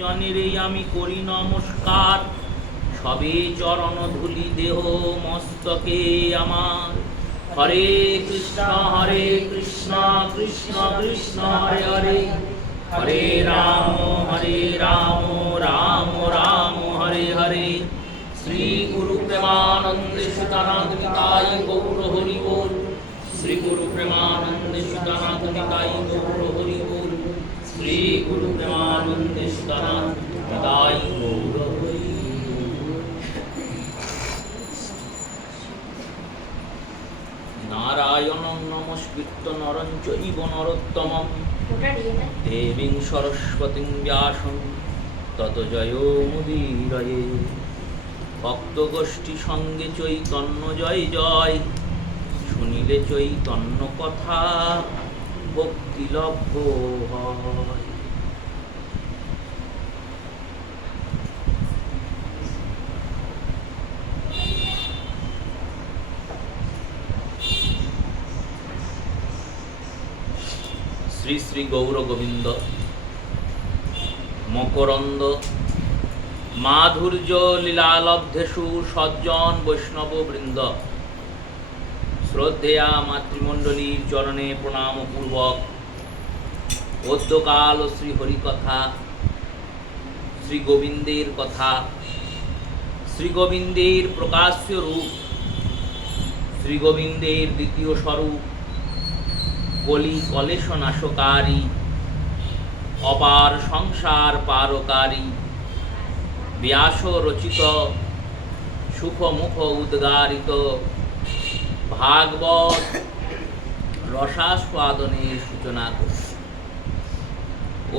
জনেরে আমি করি নমস্কার, সবে চরণ ধুলি দেহ মস্তকে আমার। হরে কৃষ্ণ কৃষ্ণ কৃষ্ণ হরে হরে, হরে রাম রাম রাম হরে হরে। শ্রী গুরু প্রেমানন্দে সীতানাথ নিতাই গৌর হরি বল। শ্রী গুরু প্রেমানন্দে সীতানাথ নিতাই গৌর হরি বল। শ্রী গুরু প্রেমানন্দে সীতানাথ নিতাই গৌর হরি বল। নারায়ণং নমস্কৃত্য নরং চৈব নরোত্তমং, দেবীং সরস্বতীং ব্যাসং ততো জয়োমুদীরয়ে। ভক্তগোষ্ঠী সঙ্গে চৈতন্য জয় জয়, শুনিলে চৈতন্য কথা ভক্তিলভ্য হয়। শ্রী শ্রী গৌর গোবিন্দ মকরন্দ মাধুর্য লীলালব্ধেষু সজ্জন বৈষ্ণব বৃন্দ, শ্রদ্ধেয়া মাতৃমণ্ডলীর চরণে প্রণাম পূর্বক অদ্যকাল শ্রী হরিকথা, শ্রী গোবিন্দের কথা, শ্রী গোবিন্দের প্রকাশ্য রূপ, শ্রী গোবিন্দের দ্বিতীয় স্বরূপ, কলি কলেশ নাশকারী, অপার সংসার পারকারী, ব্যাস রচিত সুখমুখ উদ্গারিত ভাগবত রসাস্বাদনের সূচনা করি।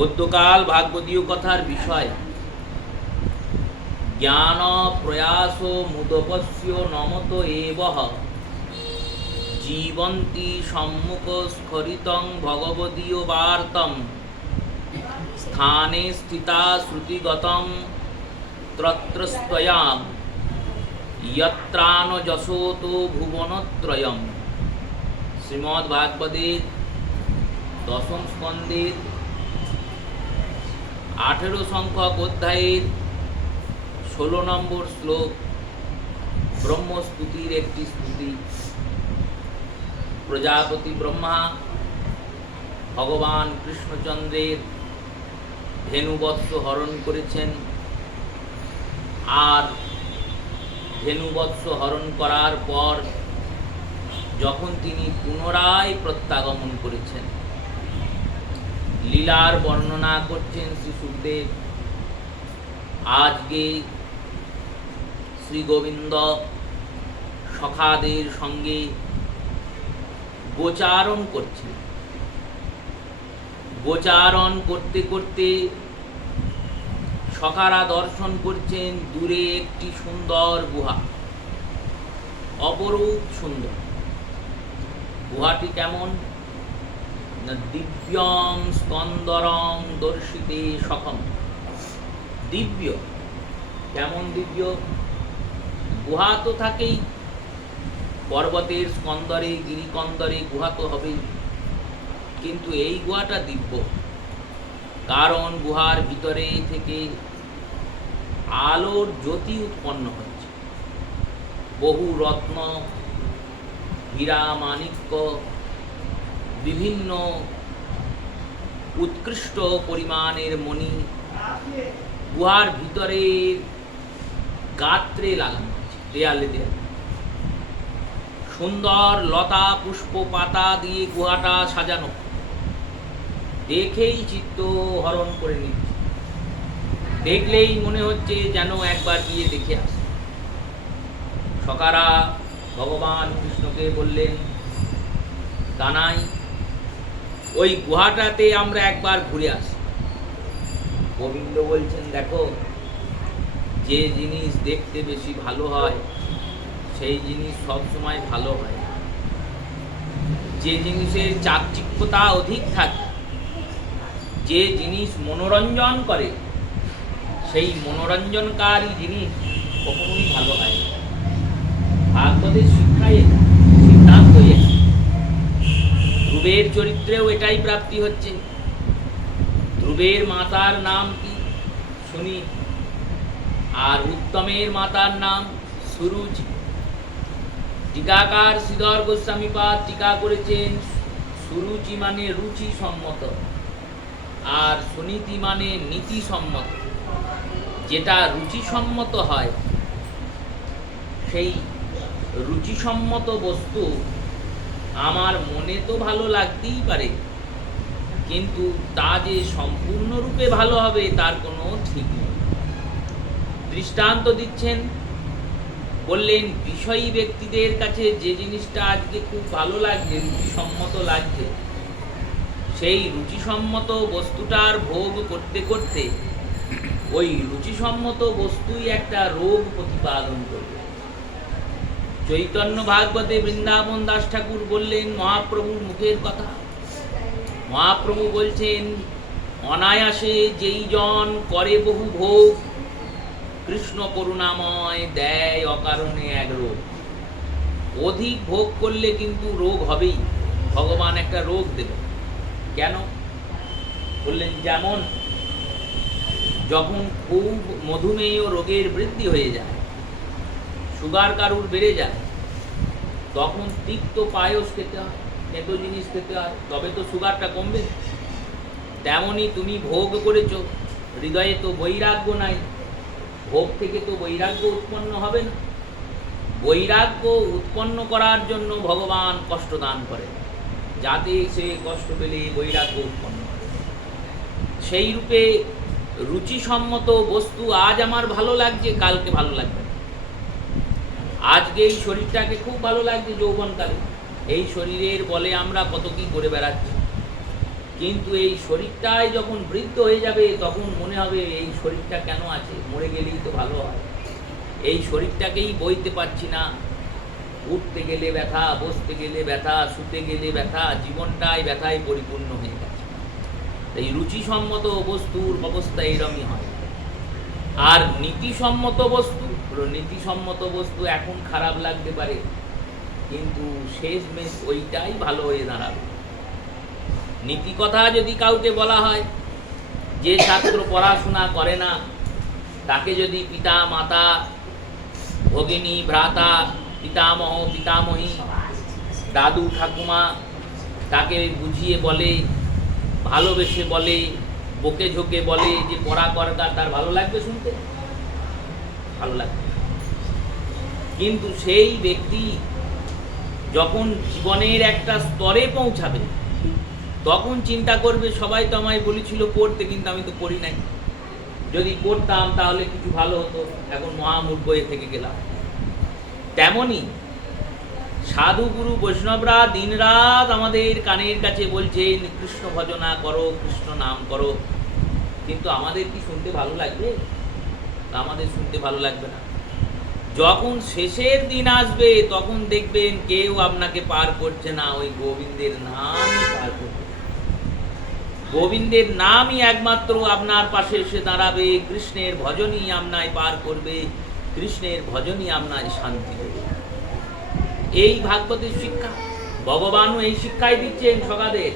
অদ্যকাল ভাগবতীয় কথার বিষয় জ্ঞান প্রয়াস মুদপস্য নমত এবহ, জীবন্তি সম্মুখ স্খরিতং ভগবদীয় বার্তম, স্থানে স্থিতা শ্রুতিগতম ত্রত্রস্ত্বয়াম, যত্রান যশোতো ভুবনত্রয়ম। শ্রীমদ্ ভাগবতের দশম স্কন্ধের 18 সংখ্যক অধ্যায়ের 16 নম্বর শ্লোক ব্রহ্মস্তুতির একটি স্তুতি। প্রজাপতি ব্রহ্মা ভগবান কৃষ্ণচন্দ্রের ধেনুবৎস হরণ করেছেন, আর ধেনুবৎস হরণ করার পর যখন তিনি পুনরায় প্রত্যাগমন করেছেন, লীলার বর্ণনা করছেন শ্রী সুখদেব। আজকে শ্রী গোবিন্দ সখাদের সঙ্গে গোচারণ করছেন। গোচারণ করতে করতে সখারা দর্শন করছেন দূরে একটি সুন্দর গুহা, অপরূপ সুন্দর। গুহাটি কেমন না, দিব্যং স্কন্দরং দর্শিতে সখম। দিব্য, কেমন দিব্য? গুহা তো থাকেই, পর্বতের স্কন্দরে গিরিকন্দরে গুহা তো হবেই, কিন্তু এই গুহাটা দিব্য, কারণ গুহার ভিতরে থেকে আলোর জ্যোতি উৎপন্ন হচ্ছে। বহু রত্ন, হীরা, মাণিক্য, বিভিন্ন উৎকৃষ্ট পরিমাণের মণি গুহার ভিতরে গাত্রে লাগানো আছে, দেয়ালে দেয়ালে। সুন্দর লতা পুষ্প পাতা দিয়ে গুহাটা সাজানো, দেখেই চিত্ত হরণ করে নিচ্ছে। দেখলেই মনে হচ্ছে যেন একবার গিয়ে দেখে আসে। সখারা ভগবান কৃষ্ণকে বললেন, কানাই, ওই গুহাটাতে আমরা একবার ঘুরে আসি। গোবিন্দ বলছেন, দেখো, যে জিনিস দেখতে বেশি ভালো হয় সেই জিনিস সবসময় ভালো হয়। যে জিনিসের চাকচিক্যতা অধিক থাকে, যে জিনিস মনোরঞ্জন করে, সেই মনোরঞ্জনকারী জিনিস কখনোই ভালো হয় না। ভাগবতের শিক্ষায় সিদ্ধান্ত ধ্রুবের চরিত্রেও এটাই প্রাপ্তি হচ্ছে। ধ্রুবের মাতার নাম কি? শনি, আর উত্তমের মাতার নাম সুরুচি। টিকাকার শ্রীধর গোস্বামীপাদ টিকা করেছেন সুরুচি মানে রুচি সম্মত, আর সুনীতি মানে নীতি সম্মত। যেটা রুচিসম্মত হয়, সেই রুচিসম্মত বস্তু আমার মনে তো ভালো লাগতেই পারে, কিন্তু তা যে সম্পূর্ণরূপে ভালো হবে তার কোনো ঠিক নেই। দৃষ্টান্ত দিচ্ছেন, বললেন বিষয়ী ব্যক্তিদের কাছে যে জিনিসটা আজকে খুব ভালো লাগছে, রুচিসম্মত লাগছে, সেই রুচিসম্মত বস্তুটার ভোগ করতে করতে ওই রুচিসম্মত বস্তুই একটা রোগ প্রতিপাদন করবে। চৈতন্য ভাগবতে বৃন্দাবন দাস ঠাকুর বললেন মহাপ্রভুর মুখের কথা। মহাপ্রভু বলছেন, অনায়াসে যেই জন করে বহু ভোগ, কৃষ্ণ করুণাময় দেয় অকারণে এক রোগ। অধিক ভোগ করলে কিন্তু রোগ হবেই, ভগবান একটা রোগ দেবে। কেন বললেন, যেমন যখন খুব মধুমেহ রোগের বৃদ্ধি হয়ে যায়, সুগার কারুর বেড়ে যায়, তখন তিক্ত পায়স খেতে হয়, তেতো জিনিস খেতে হয়, তবে তো সুগারটা কমবে। তেমনি তুমি ভোগ করেছো, হৃদয়ে তো বৈরাগ্য নাই, ভোগ থেকে তো বৈরাগ্য উৎপন্ন হবে না। বৈরাগ্য উৎপন্ন করার জন্য ভগবান কষ্ট দান করে, যাতে সে কষ্ট পেলে বৈরাগ্য উৎপন্ন হয়। সেই রূপে রুচিসম্মত বস্তু আজ আমার ভালো লাগছে, কালকে ভালো লাগবে না। আজকে এই শরীরটাকে খুব ভালো লাগছে যৌবনকালে, এই শরীরের বলে আমরা কত কি করে বেড়াচ্ছি, কিন্তু এই শরীরটাই যখন বৃদ্ধ হয়ে যাবে তখন মনে হবে এই শরীরটা কেন আছে, মরে গেলেই তো ভালো হয়। এই শরীরটাকেই বইতে পারছি না, উঠতে গেলে ব্যথা, বসতে গেলে ব্যথা, শুতে গেলে ব্যথা, জীবনটাই ব্যথায় পরিপূর্ণ হয়ে গেছে। এই রুচিসম্মত বস্তুর অবস্থা এইরকমই হয়। আর নীতিসম্মত বস্তু, নীতিসম্মত বস্তু এখন খারাপ লাগতে পারে, কিন্তু শেষমেশ ওইটাই ভালো হয়ে দাঁড়াবে। নীতি কথা যদি কাউকে বলা হয়, যে ছাত্র পড়াশোনা করে না, তাকে যদি পিতা মাতা, ভগিনী ভ্রাতা, পিতামহ পিতামহী, দাদু ঠাকুমা তাকে বুঝিয়ে বলে, ভালোবেসে বলে, বকে ঝোঁকে বলে যে পড়া করকা, তার ভালো লাগবে শুনতে? ভালো লাগবে। কিন্তু সেই ব্যক্তি যখন জীবনের একটা স্তরে পৌঁছাবে, তখন চিন্তা করবে সবাই তো আমায় বলেছিল পড়তে, কিন্তু আমি তো পড়ি নাই, যদি পড়তাম তাহলে কিছু ভালো হতো, এখন মহামূর্খ হয়ে থেকে গেলাম। তেমনি সাধু গুরু বৈষ্ণবরা দিনরাত আমাদের কানের কাছে বলছেন কৃষ্ণ ভজনা করো, কৃষ্ণ নাম করো, কিন্তু আমাদের কি শুনতে ভালো লাগবে? আমাদের শুনতে ভালো লাগবে না। যখন শেষের দিন আসবে তখন দেখবেন কেউ আপনাকে পার করছে না, ওই গোবিন্দের নামই পার করবে। গোবিন্দের নামই একমাত্র আপনার পাশে এসে দাঁড়াবে, কৃষ্ণের ভজনই আপনায় পার করবে, কৃষ্ণের ভজনই আপনায় শান্তি দেবে। এই ভাগবতের শিক্ষা, ভগবানও এই শিক্ষাই দিচ্ছেন সখাদের।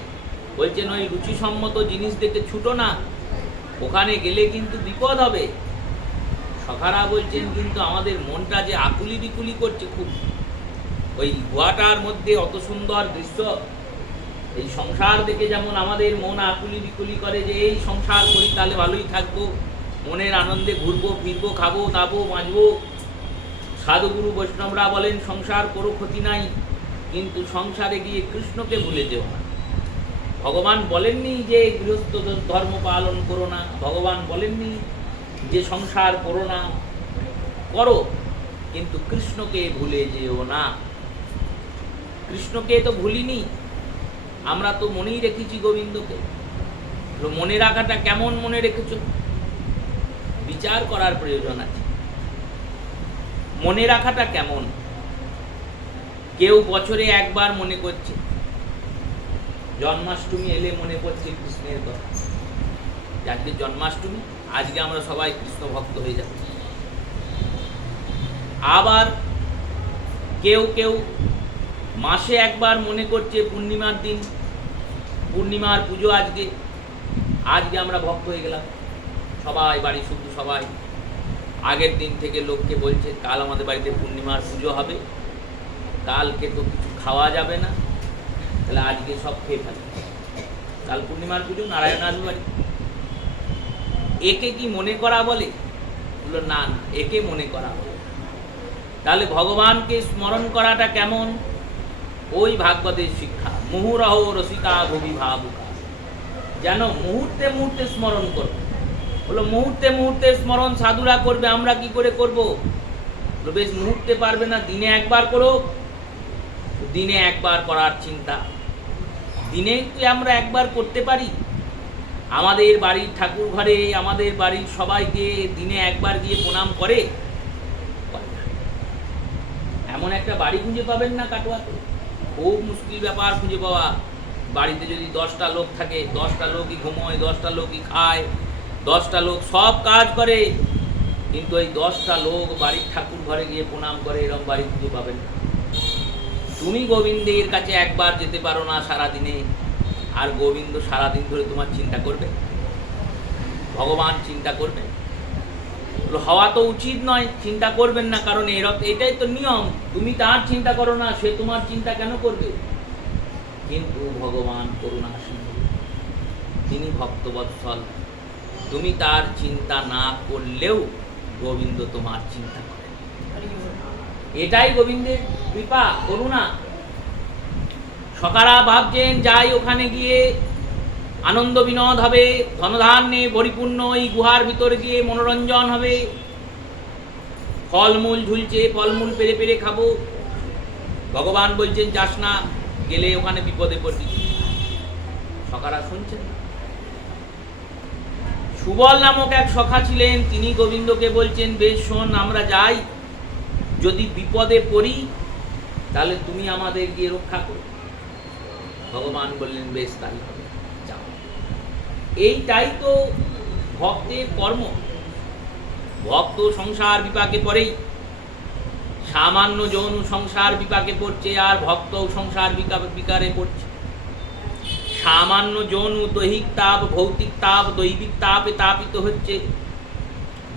বলছেন ওই রুচিসম্মত জিনিস দেখে ছুটো না, ওখানে গেলে কিন্তু বিপদ হবে। সখারা বলছেন কিন্তু আমাদের মনটা যে আকুলি বিকুলি করছে খুব, ওই গুহাটার মধ্যে অত সুন্দর দৃশ্য, এই সংসার দেখে যেমন আমাদের মন আকুলি বিকুলি করে যে এই সংসার করি তাহলে ভালোই থাকবো, মনের আনন্দে ঘুরবো ফিরবো, খাবো দাবো বাঁচবো। সাধুগুরু বৈষ্ণবরা বলেন সংসার করো ক্ষতি নাই, কিন্তু সংসারে গিয়ে কৃষ্ণকে ভুলে যেও না। ভগবান বলেননি যে গৃহস্থ ধর্ম পালন করো না, ভগবান বলেননি যে সংসার করো না, করো, কিন্তু কৃষ্ণকে ভুলে যেও না। কৃষ্ণকে তো ভুলিনি, আমরা তো মনেই রেখেছি গোবিন্দকে। মনে রাখাটা কেমন মনে রেখেছ, বিচার করার প্রয়োজন আছে। মনে রাখাটা কেমন? কেউ বছরে একবার মনে করছে, জন্মাষ্টমী এলে মনে পড়ছে কৃষ্ণের কথা, আজকে জন্মাষ্টমী, আজকে আমরা সবাই কৃষ্ণ ভক্ত হয়ে যাব। আবার কেউ কেউ মাসে একবার মনে করছে পূর্ণিমার দিন, পূর্ণিমার পুজো আজকে, আজকে আমরা ভক্ত হয়ে গেলাম। সবাই বাড়ি শুধু সবাই আগের দিন থেকে লোককে বলছে কাল আমাদের বাড়িতে পূর্ণিমার পুজো হবে, কালকে তো কিছু খাওয়া যাবে না, তাহলে আজকে সব খেয়ে ফেলে, কাল পূর্ণিমার পুজো, নারায়ণ আসবে বাড়ি। একে কি মনে করা বলে? বললো না না, একে মনে করা বলে। তাহলে ভগবানকে স্মরণ করাটা কেমন? ওই ভাগবতের শিক্ষা, মুহুরহ রসিকা ভবি ভাবুকা, যেন মুহূর্তে মুহূর্তে স্মরণ করবে। বললো মুহূর্তে মুহূর্তে স্মরণ সাধুরা করবে, আমরা কি করে করব? বেশ মুহূর্তে পারবে না, দিনে একবার করো। দিনে একবার করার চিন্তা, দিনে কি আমরা একবার করতে পারি? আমাদের বাড়ির ঠাকুর ঘরে আমাদের বাড়ির সবাইকে দিনে একবার গিয়ে প্রণাম করে? এমন একটা বাড়ি খুঁজে পাবেন না কাটোয়াতে, খুব মুশকিল ব্যাপার খুঁজে পাওয়া। বাড়িতে যদি 10টা লোক থাকে, 10টা লোকই ঘুমোয়, 10টা লোকই খায়, 10টা লোক সব কাজ করে, কিন্তু এই 10টা লোক বাড়ির ঠাকুর ঘরে গিয়ে প্রণাম করে, এরকম বাড়ি খুঁজে পাবেন না। তুমি গোবিন্দের কাছে একবার যেতে পারো না সারাদিনে, আর গোবিন্দ সারাদিন ধরে তোমার চিন্তা করবে? ভগবান চিন্তা করবে? হওয়া তো উচিত নয়, চিন্তা করবেন না, কারণ এটাই তো নিয়ম। তুমি তার চিন্তা করো না, সে তোমার চিন্তা কেন করবে? কিন্তু ভগবান করুণা সিন্ধু, তিনি ভক্তবৎসল, তুমি তার চিন্তা না করলেও গোবিন্দ তোমার চিন্তা করে। এটাই গোবিন্দের কৃপা, করুণা। সকারা ভাবছেন যাই ওখানে গিয়ে আনন্দ বিনোদ হবে, ধনধান্যে পরিপূর্ণ এই গুহার ভিতরে গিয়ে মনোরঞ্জন হবে, ফলমূল ঝুলছে, ফলমূল পেরে পেরে খাবো। ভগবান বলছেন যাস না, গেলে ওখানে বিপদে পড়বি। সখারা শুনছেন না। সুবল নামক এক সখা ছিলেন, তিনি গোবিন্দকে বলছেন বেশ শোন, আমরা যাই, যদি বিপদে পড়ি তাহলে তুমি আমাদের গিয়ে রক্ষা করো। ভগবান বললেন বেশ তাই হবে, যাও। এইটাই তো ভক্তের কর্ম। ভক্ত সংসার বিপাকে পড়েই, সামান্য যৌন সংসার বিপাকে পড়ছে, আর ভক্তও সংসার বিকারে পড়ছে। সামান্য যৌন দৈহিক তাপ, ভৌতিক তাপ, দৈবিক তাপে তাপিত হচ্ছে,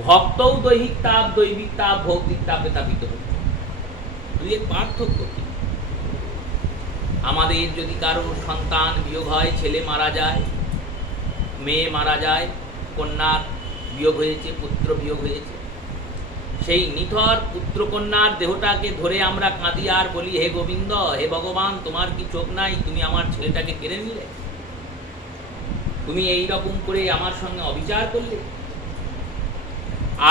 ভক্তও দৈহিক তাপ, দৈবিক তাপ, ভৌতিক তাপে তাপিত হচ্ছে। দুই এর পার্থক্য কি? আমাদের যদি কারোর সন্তান বিয়োগ হয়, ছেলে মারা যায়, মেয়ে মারা যায়, কন্যার বিয়োগ হয়েছে, পুত্র বিয়োগ হয়েছে, সেই নিথর পুত্র কন্যার দেহটাকে ধরে আমরা কাঁদি আর বলি হে গোবিন্দ, হে ভগবান, তোমার কি চোখ নাই? তুমি আমার ছেলেটাকে কেড়ে নিলে, তুমি এই রকম করে আমার সঙ্গে অবিচার করলে।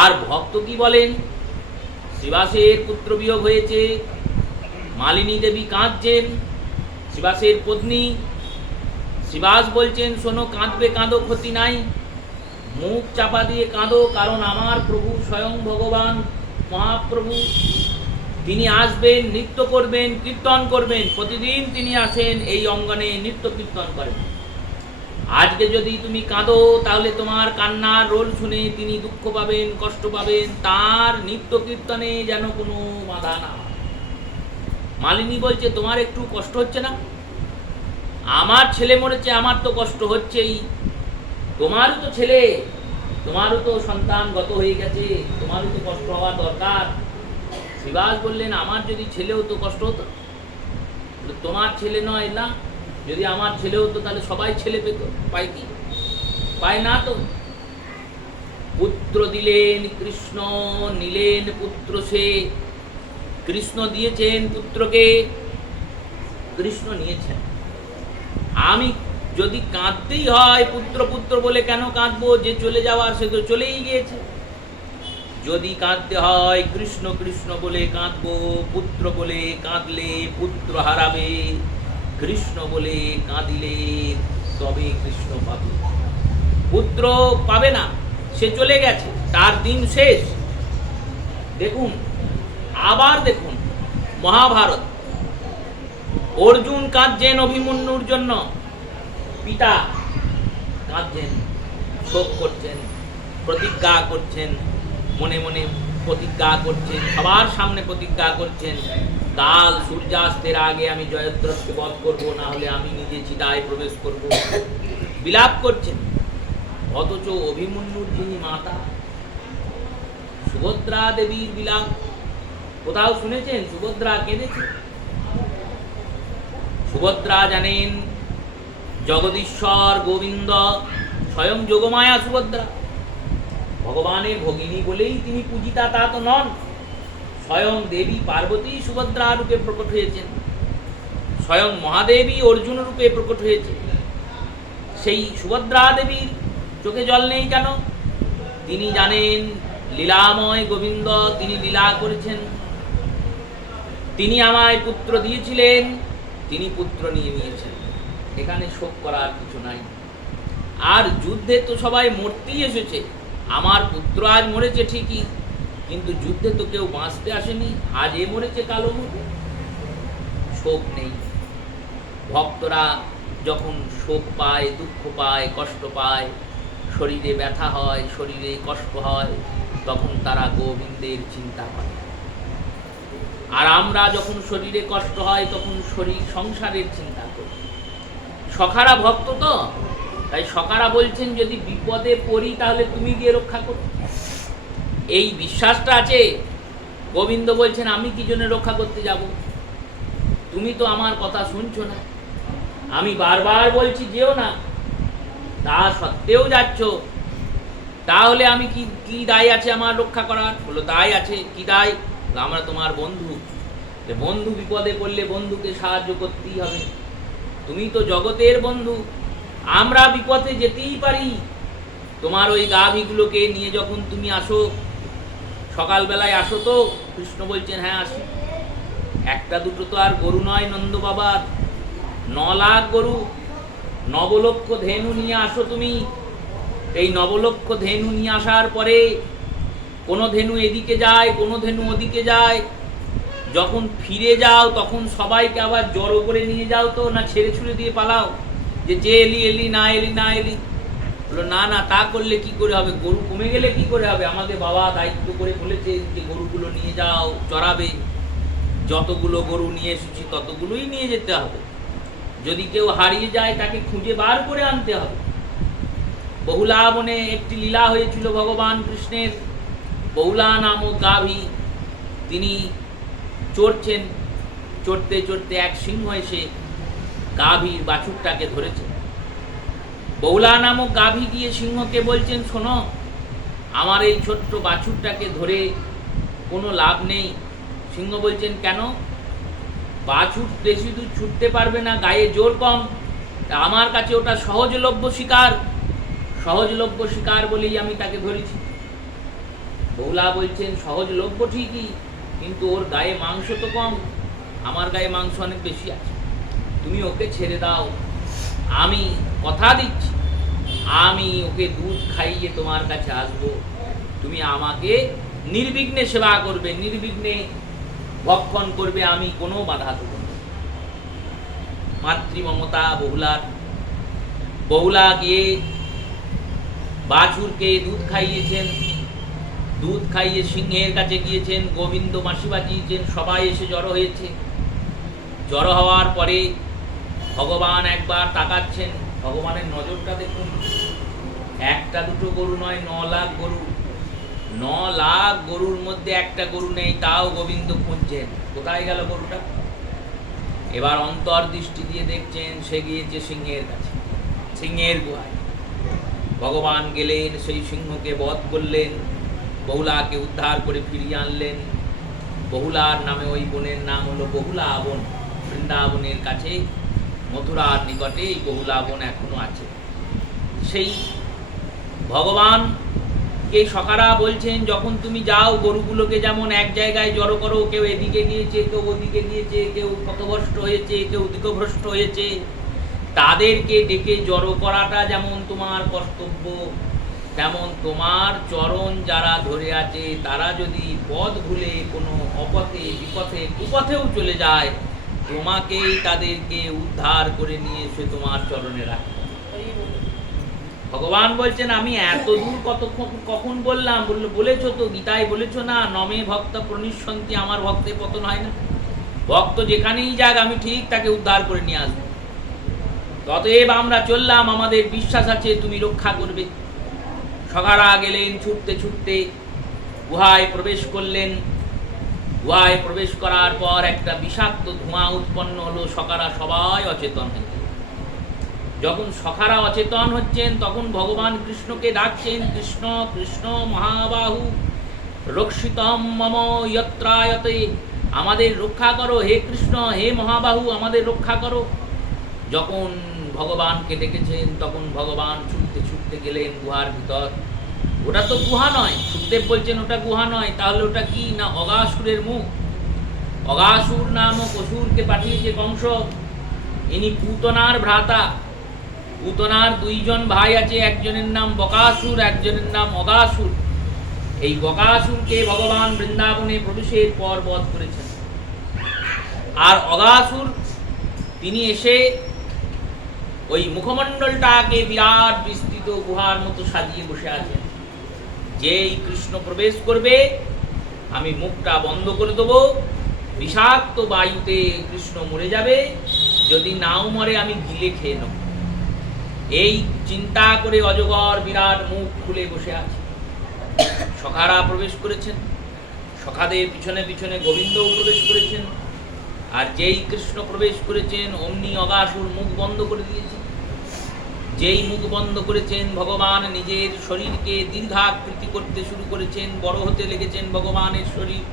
আর ভক্ত কি বলেন? শ্রীবাসের পুত্র বিয়োগ হয়েছে, মালিনী দেবী কাঁদছেন, শ্রীবাসের পত্নী। শ্রীবাস বলছেন শোনো, কাঁদবে কাঁদো, ক্ষতি নাই, মুখ চাপা দিয়ে কাঁদো, কারণ আমার প্রভু স্বয়ং ভগবান মহাপ্রভু, তিনি আসবেন, নৃত্য করবেন, কীর্তন করবেন। প্রতিদিন তিনি আসেন, এই অঙ্গনে নৃত্য কীর্তন করেন। আজকে যদি তুমি কাঁদো তাহলে তোমার কান্নার রোল শুনে তিনি দুঃখ পাবেন, কষ্ট পাবেন, তার নিত্য কীর্তনে যেন কোনো বাধা না। মালিনী বলছে তোমার একটু কষ্ট হচ্ছে না? আমার ছেলে মরেছে, আমার তো কষ্ট হচ্ছেই, তোমারও তো ছেলে, তোমারও তো সন্তান গত হয়ে গেছে, তোমারও তো কষ্ট হওয়া দরকার। শ্রীবাস বললেন আমার যদি ছেলেও তো কষ্ট হতো। তোমার ছেলে নয় না, যদি আমার ছেলে হতো তাহলে সবাই ছেলে পেত, পায় কি? পায় না তো। পুত্র দিলেন কৃষ্ণ, নিলেন পুত্র সে। কৃষ্ণ দিয়েছেন পুত্রকে, কৃষ্ণ নিয়েছেন। আমি যদি কাঁদতেই হয়, পুত্র পুত্র বলে কেন কাঁদবো? যে চলে যাওয়ার সে তো চলেই গিয়েছে। যদি কাঁদতে হয় কৃষ্ণ কৃষ্ণ বলে কাঁদবো, পুত্র বলে কাঁদলে পুত্র হারাবে, কৃষ্ণ বলে কাঁদিলে তবে কৃষ্ণ পাবে। পুত্র পাবে না, সে চলে গেছে, তার দিন শেষ। দেখুন, আবার দেখুন মহাভারত, অর্জুন কাঁদছেন অভিমন্যুর জন্য, পিতা কাঁদছেন, শোক করছেন, প্রতিজ্ঞা করছেন, মনে মনে প্রতিজ্ঞা করছেন, সবার সামনে প্রতিজ্ঞা করছেন, কাল সূর্যাস্তের আগে আমি জয়দ্রথকে বধ করব, না হলে আমি নিজে চিতায় প্রবেশ করব। বিলাপ করছেন। অথচ অভিমন্যুর যিনি মাতা সুভদ্রা দেবীর বিলাপ কোথাও শুনেছেন সুভদ্রা কেঁদেছে? সুভদ্রা জানেন জগদীশ্বর গোবিন্দ স্বয়ং যোগমায়া সুভদ্রা, ভগবানের ভগিনী বলেই তিনি পূজিতা, তা তো নন। স্বয়ং দেবী পার্বতী সুভদ্রা রূপে প্রকট হয়েছেন, স্বয়ং মহাদেবী অর্জুন রূপে প্রকট হয়েছে। সেই সুভদ্রা দেবীর চোখে জল নেই কেন? তিনি জানেন লীলাময় গোবিন্দ, তিনি লীলা করেছেন। তিনি আমায় পুত্র দিয়েছিলেন, তিনি পুত্র নিয়ে নিয়েছেন। এখানে শোক করার কিছু নাই। আর যুদ্ধে তো সবাই মরতেই এসেছে। আমার পুত্র আজ মরেছে ঠিকই, কিন্তু যুদ্ধে তো কেউ বাঁচতে আসেনি। আজ এ মরেছে, কালো মরবে, শোক নেই। ভক্তরা যখন শোক পায়, দুঃখ পায়, কষ্ট পায়, শরীরে ব্যথা হয়, শরীরে কষ্ট হয়, তখন তারা গোবিন্দের চিন্তা করে। আর আমরা যখন শরীরে কষ্ট হয় তখন শরীর সংসারের চিন্তা করি। সখারা ভক্ত তো, তাই সখারা বলছেন যদি বিপদে পড়ি তাহলে তুমি গিয়ে রক্ষা করো, এই বিশ্বাসটা আছে। গোবিন্দ বলছেন আমি কি জন্য রক্ষা করতে যাব? তুমি তো আমার কথা শুনছো না। আমি বারবার বলছি যেও না, তা সত্ত্বেও যাচ্ছ। তাহলে আমি কি কি দায় আছে আমার রক্ষা করার? বলো দায় আছে। কি দায়? আমরা তোমার বন্ধু, বন্ধু বিপদে পড়লে বন্ধুকে সাহায্য করতেই হবে। তুমি তো জগতের বন্ধু, আমরা বিপদে যেতেই পারি। তোমার ওই গাভীগুলোকে নিয়ে যখন তুমি আসো, সকালবেলায় আসো তো? কৃষ্ণ বলছেন হ্যাঁ আসি। একটা দুটো তো আর গরু নয় নন্দ বাবার, 9 লাখ গরু, 9 লক্ষ ধেনু নিয়ে আসো তুমি। এই 9 লক্ষ ধেনু নিয়ে আসার পরে কোনো ধেনু এদিকে যায়, কোনো ধেনু ওদিকে যায়। যখন ফিরে যাও তখন সবাইকে আবার জড়ো করে নিয়ে যাও তো, না ছেড়ে ছুড়ে দিয়ে পালাও যে এলি এলি, না এলি না এলি? বলো না না, তা করলে কি করে হবে? গরু কমে গেলে কি করে হবে? আমাদের বাবা দায়িত্ব করে বলেছে যে গরুগুলো নিয়ে যাও, চড়াবে। যতগুলো গরু নিয়ে এসেছি ততগুলোই নিয়ে যেতে হবে। যদি কেউ হারিয়ে যায় তাকে খুঁজে বার করে আনতে হবে। বহুলা বনে একটি লীলা হয়েছিল ভগবান কৃষ্ণের। বহুলা নামক গাভী, তিনি চড়ছেন, চড়তে চড়তে এক সিংহ এসে গাভীর বাছুরটাকে ধরেছে। বহুলা নামক গাভী গিয়ে সিংহকে বলছেন শোনো, আমার এই ছোট্ট বাছুরটাকে ধরে কোনো লাভ নেই। সিংহ বলছেন কেন? বাছুর বেশি দূর ছুটতে পারবে না, গায়ে জোর কম, আমার কাছে ওটা সহজলভ্য শিকার, সহজলভ্য শিকার বলেই আমি তাকে ধরেছি। বহুলা বলছেন সহজলভ্য ঠিকই, কিন্তু ওর গায়ে মাংস তো কম, আমার গায়ে মাংস অনেক বেশি আছে। তুমি ওকে ছেড়ে দাও, আমি কথা দিচ্ছি আমি ওকে দুধ খাইয়ে তোমার কাছে আসবো। তুমি আমাকে নির্বিঘ্নে সেবা করবে, নির্বিঘ্নে ভক্ষণ করবে, আমি কোনো বাধা দেব না। মাতৃমমতা বহুলার। বহুলা গিয়ে বাছুরকে দুধ খাইয়েছেন, দুধ খাইয়ে সিংহের কাছে গিয়েছেন। গোবিন্দ মাসি বাজিয়েছেন, সবাই এসে জড়ো হয়েছে। জড়ো হওয়ার পরে ভগবান একবার তাকাচ্ছেন। ভগবানের নজরটা দেখুন, একটা দুটো গরু নয়, 9 লাখ গরু। 9 লাখ গরুর মধ্যে একটা গরু নেই, তাও গোবিন্দ খুঁজছেন কোথায় গেল গরুটা। এবার অন্তর্দৃষ্টি দিয়ে দেখছেন সে গিয়েছে সিংহের কাছে, সিংহের গুহায়। ভগবান গেলেন, সেই সিংহকে বধ করলেন, বহুলাকে উদ্ধার করে ফিরিয়ে আনলেন। বহুলার নামে ওই বনের নাম হলো বহুলা বন। বৃন্দাবনের কাছে মথুরার নিকটে এই বহুলা বন এখনো আছে। সেই ভগবানকে সখারা বলছেন যখন তুমি যাও গরুগুলোকে যেমন এক জায়গায় জড়ো করো, কেউ এদিকে গিয়েছে, কেউ ওদিকে গিয়েছে, কেউ পথভ্রষ্ট হয়েছে, কেউ দিকভ্রষ্ট হয়েছে, তাদেরকে ডেকে জড়ো করাটা যেমন তোমার কর্তব্য, তেমন তোমার চরণ যারা ধরে আছে তারা যদি পথ ভুলে কোনো অপথে, বিপথে, কুপথেও চলে যায়, তোমাকেই তাদেরকে উদ্ধার করে নিয়ে এসে তোমার চরণে রাখতে। ভগবান বলছেন আমি এত দূর কখন বললাম? বলেছো তো, গীতায় বলেছো না, নমে ভক্ত প্রনিঃসন্তি, আমার ভক্তের পতন হয় না। ভক্ত যেখানেই যাক আমি ঠিক তাকে উদ্ধার করে নিয়ে আসবো। অতএব আমরা চললাম, আমাদের বিশ্বাস আছে তুমি রক্ষা করবে। সখারা গেলেন ছুটতে ছুটতে, গুহায় প্রবেশ করলেন। গুহায় প্রবেশ করার পর একটা বিষাক্ত ধোঁয়া উৎপন্ন হলো। সখারা সবাই অচেতন হয়ে গেল। যখন সখারা অচেতন হচ্ছেন তখন ভগবান কৃষ্ণকে ডাকছেন, কৃষ্ণ কৃষ্ণ মহাবাহু রক্ষিতম মম যত্রায়তে, আমাদের রক্ষা করো হে কৃষ্ণ, হে মহাবাহু আমাদের রক্ষা করো। যখন ভগবানকে ডেকেছেন তখন ভগবান ছুটতে ছুটতে গেলেন গুহার ভিতর। ওটা তো গুহা নয়, সুখদেব বলছেন ওটা গুহা নয়, তাহলে ওটা কি না অগাসুরের মুখ। অগাসুর নামক অসুরকে পাঠিয়েছে কংস। ইনি পুতনার ভ্রাতা। পুতনার দুইজন ভাই আছে, একজনের নাম বকাসুর, একজনের নাম অগাসুর। এই বকাসুরকে ভগবান বৃন্দাবনে প্রবেশের পর বধ করেছেন। আর অগাসুর তিনি এসে ওই মুখমণ্ডলটাকে বিরাট বিস্তৃত গুহার মতো সাজিয়ে বসে আছেন। যেই কৃষ্ণ প্রবেশ করবে আমি মুখটা বন্ধ করে দেবো, বিষাক্ত বায়ুতে কৃষ্ণ মরে যাবে, যদি নাও মরে আমি গিলে খেয়ে নেব। এই চিন্তা করে অজগর বিরাট মুখ খুলে বসে আছে। সখারা প্রবেশ করেছেন, সখাদের পিছনে পিছনে গোবিন্দও প্রবেশ করেছেন। আর যেই কৃষ্ণ প্রবেশ করেছেন অমনি অগাসুর মুখ বন্ধ করে দিয়েছেন। যেই মুখ বন্ধ করেছেন ভগবান নিজের শরীরকে দীর্ঘাকৃতি করতে শুরু করেছেন, বড় হতে লেগেছেন ভগবানের শরীর।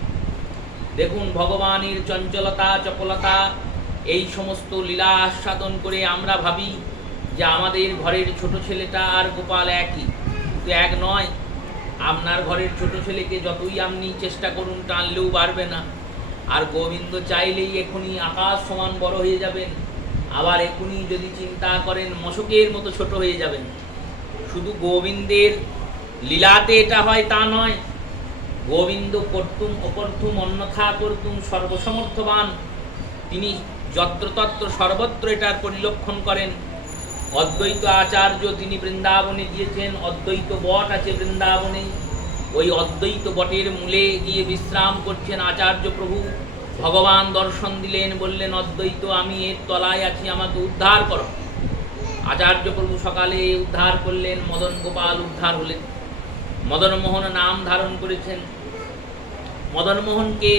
দেখুন ভগবানের চঞ্চলতা চপলতা, এই সমস্ত লীলা আস্বাদন করে আমরা ভাবি যে আমাদের ঘরের ছোট ছেলেটা আর গোপাল একই, কিন্তু এক নয়। আপনার ঘরের ছোট ছেলেকে যতই আপনি চেষ্টা করুন টানলেও পারবে না। আর গোবিন্দ চাইলেই এখনই আকাশ সমান বড় হয়ে যাবেন, আবার এখনই যদি চিন্তা করেন মশকের মতো ছোট হয়ে যাবেন। শুধু গোবিন্দের লীলাতে এটা হয় তা নয়, গোবিন্দ কর্তুম অকর্তুম অন্যথা কর্তুম সর্বসমর্থবান। তিনি যত্রতত্র সর্বত্র এটার পরিলক্ষণ করেন। অদ্বৈত আচার্য তিনি বৃন্দাবনে গিয়েছেন, অদ্বৈত বট আছে বৃন্দাবনে, ওই অদ্বৈত বটের মূলে গিয়ে বিশ্রাম করছেন আচার্য প্রভু। ভগবান দর্শন দিলেন, বললেন অদ্বৈত আমি এর তলায় আছি, আমাকে উদ্ধার করো। আচার্য প্রভু সকালে উদ্ধার করলেন, মদন গোপাল উদ্ধার হলেন। মদনমোহন নাম ধারণ করেছেন। মদনমোহনকে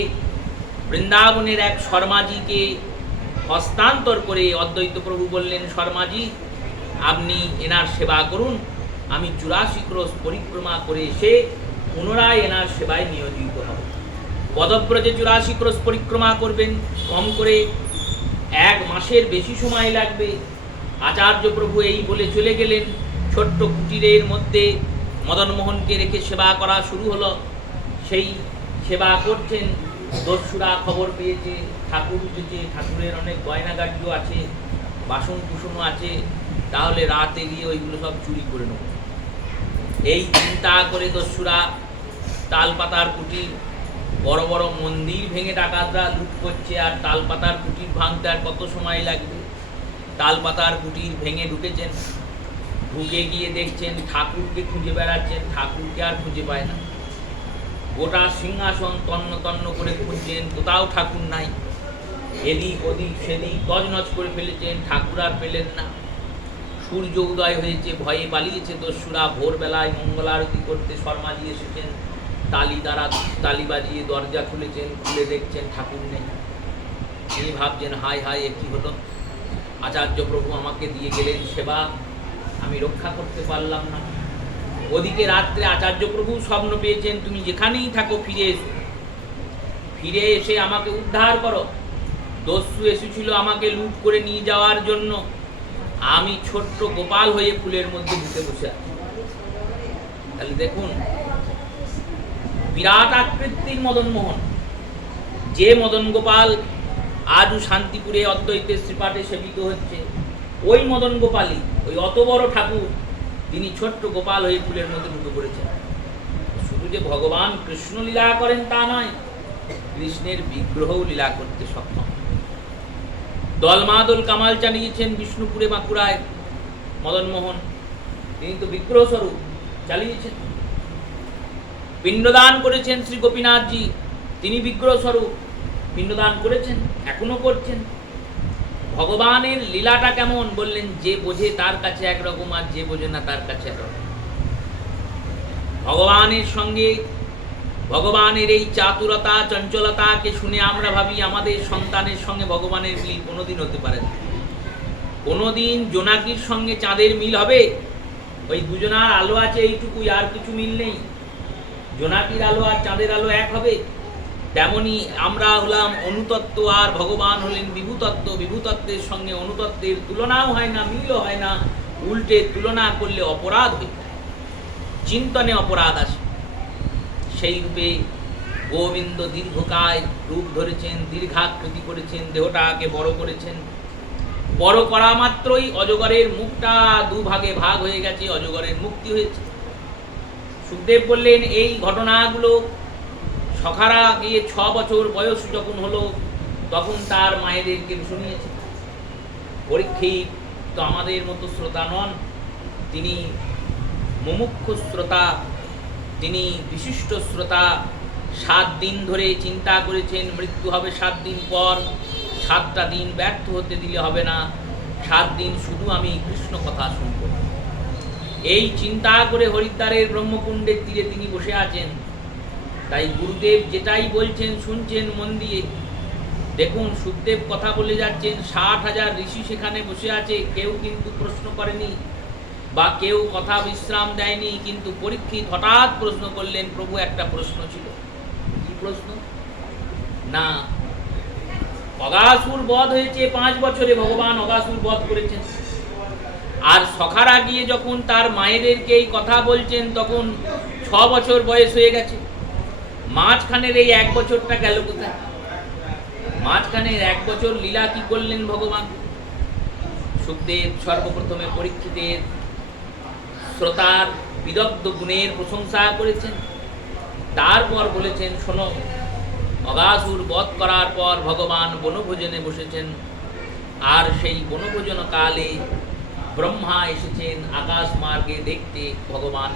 বৃন্দাবনের এক শর্মাজিকে হস্তান্তর করে অদ্বৈত প্রভু বললেন, শর্মাজি আপনি এনার সেবা করুন, আমি 84 ক্রোশ পরিক্রমা করে এসে পুনরায় এনার সেবায় নিয়োজিত হব। পদব্রজে 84 ক্রোশ পরিক্রমা করবেন, কম করে 1 মাসের বেশি সময় লাগবে। আচার্য প্রভু এই বলে চলে গেলেন। ছোট্ট কুটিরের মধ্যে মদনমোহনকে রেখে সেবা করা শুরু হলো। সেই সেবা করছেন, দস্যুরা খবর পেয়েছে ঠাকুর উঠেছে, ঠাকুরের অনেক গয়নাগাড়িও আছে, বাসন কুসনও আছে, তাহলে রাতে গিয়ে ওইগুলো সব চুরি করে নেব। এই চিন্তা করে দস্যুরা তালপাতার কুটির, বড় বড় মন্দির ভেঙে ডাকাতরা লুট করছে, আর তালপাতার কুটির ভাঙতে আর কত সময় লাগবে। তালপাতার কুটির ভেঙে ঢুকেছেন, ঢুকে গিয়ে দেখছেন ঠাকুরকে খুঁজে বেড়াচ্ছেন, ঠাকুরকে আর খুঁজে পায় না। গোটা সিংহাসন তন্ন তন্ন করে খুঁজছেন, কোথাও ঠাকুর নাই। এদিক ওদিক সেদিক তছনছ করে ফেলেছেন, ঠাকুর আর পেলেন না। সূর্য উদয় হয়েছে, ভয়ে পালিয়েছে দস্যুরা। ভোরবেলায় মঙ্গলারতি করতে শর্মাজি এসেছেন, তালি বাজিয়ে দরজা খুলেছেন, খুলে দেখছেন ঠাকুর নেই। তিনি ভাবছেন হায় হায় এ কী হলো, আচার্য প্রভু আমাকে দিয়ে গেলেন সেবা, আমি রক্ষা করতে পারলাম না। ওদিকে রাত্রে আচার্য প্রভু স্বপ্ন পেয়েছেন, তুমি যেখানেই থাকো ফিরে এসো, ফিরে এসে আমাকে উদ্ধার করো। দস্যু এসেছিল আমাকে লুট করে নিয়ে যাওয়ার জন্য, আমি ছোট্ট গোপাল হয়ে ফুলের মধ্যে ঢুকে বসে আছি। তাহলে দেখুন বিরাট আকৃতির মদনমোহন, যে মদন গোপাল আজও শান্তিপুরে অদ্বৈতের শ্রীপাঠে সেবিত হচ্ছে, ওই মদন গোপালই, ওই অত বড় ঠাকুর, তিনি ছোট্ট গোপাল হয়ে ফুলের মধ্যে ঢুকে পড়েছেন। শুধু যে ভগবান কৃষ্ণ লীলা করেন তা নয়, কৃষ্ণের বিগ্রহও লীলা করতে সক্ষম। দলমাদল কামাল চালিয়েছেন বিষ্ণুপুরে বাঁকুড়ায় মদনমোহন, তিনি তো বিগ্রহ স্বরূপ চালিয়েছেন। পিণ্ডদান করেছেন শ্রী গোপীনাথজি, তিনি বিগ্রহ স্বরূপ পিণ্ডদান করেছেন, এখনো করছেন। ভগবানের লীলাটা কেমন বললেন, যে বোঝে তার কাছে একরকম, আর যে বোঝে না তার কাছে একরকম। ভগবানের সঙ্গে ভগবানের এই চাতুরতা চঞ্চলতাকে শুনে আমরা ভাবি আমাদের সন্তানের সঙ্গে ভগবানের মিল কোনোদিন হতে পারে না। কোনোদিন জোনাকির সঙ্গে চাঁদের মিল হবে? ওই দুজনার আলো আছে এইটুকুই, আর কিছু মিল নেই। জোনাকির আলো আর চাঁদের আলো এক হবে? তেমনি আমরা হলাম অনুতত্ত্ব আর ভগবান হলেন বিভূতত্ত্ব। বিভূতত্ত্বের সঙ্গে অনুতত্ত্বের তুলনাও হয় না, মিলও হয় না। উল্টে তুলনা করলে অপরাধ হয়, চিন্তনে অপরাধ আসে। সেই রূপে গোবিন্দ দীর্ঘকায় রূপ ধরেছেন, দীর্ঘাকৃতি করেছেন, দেহটাকে বড় করেছেন। বড় করা মাত্রই অজগরের মুখটা দুভাগে ভাগ হয়ে গেছে, অজগরের মুক্তি হয়েছে। সুখদেব বললেন এই ঘটনাগুলো সখারা গিয়ে 6 বছর বয়স যখন হলো তখন তার মায়েদেরকে শুনিয়েছে। পরীক্ষিত তো আমাদের মতো শ্রোতা নন, তিনি মুমুক্ষু শ্রোতা, তিনি বিশিষ্ট শ্রোতা। 7 দিন ধরে চিন্তা করেছেন মৃত্যু হবে 7 দিন পর, 7টা দিন ব্যর্থ হতে দিলে হবে না, 7 দিন শুধু আমি কৃষ্ণ কথা শুনব। এই চিন্তা করে হরিদ্বারের ব্রহ্মকুণ্ডের তীরে তিনি বসে আছেন। তাই গুরুদেব যেটাই বলছেন শুনছেন মন দিয়ে। দেখুন সুখদেব কথা বলে যাচ্ছেন, 60,000 ঋষি সেখানে বসে আছে, কেউ কিন্তু প্রশ্ন করেনি বা কেউ কথা বিশ্রাম দেয়নি। কিন্তু পরীক্ষিত হঠাৎ প্রশ্ন করলেন, প্রভু একটা প্রশ্ন ছিল। কি প্রশ্ন? না, অগাসুর বধ হয়েছে 5 বছরে, ভগবান অগাসুর বধ করেছেন। আর সখারা গিয়ে যখন তার মায়েদেরকে এই কথা বলছেন তখন 6 বছর বয়স হয়ে গেছে। মাঝখানের এই 1 বছরটা গেল কোথায়? মাঝখানের 1 বছর লীলা কি করলেন ভগবান? সুখদেব সর্বপ্রথমে পরীক্ষিতের শ্রোতার বিদগ্ধ গুণের প্রশংসা করেছেন। তারপর বলেছেন, শোনো, অগাসুর বধ করার পর ভগবান বনভোজনে বসেছেন। আর সেই বনভোজন কালে ব্রহ্মা এসেছেন আকাশ মার্গে দেখতে ভগবান।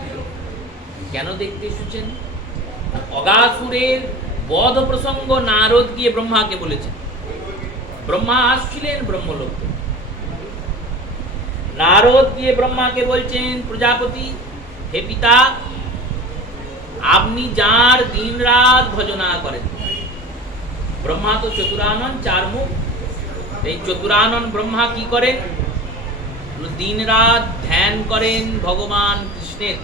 কেন দেখতে এসেছেন? অগাসুরের বধ প্রসঙ্গ নারদ গিয়ে ব্রহ্মাকে বলেছেন। ব্রহ্মা আসছিলেন ব্রহ্মলোকে। নারদ গিয়ে ব্রহ্মাকে বলছেন, প্রজাপতি, হে পিতা, আপনি যার দিন রাত ভজনা করেন। ব্রহ্মা তো চতুরানন, 4 মুখ। এই চতুরানন ব্রহ্মা কি করেন? দিন রাত ধ্যান করেন ভগবান কৃষ্ণের।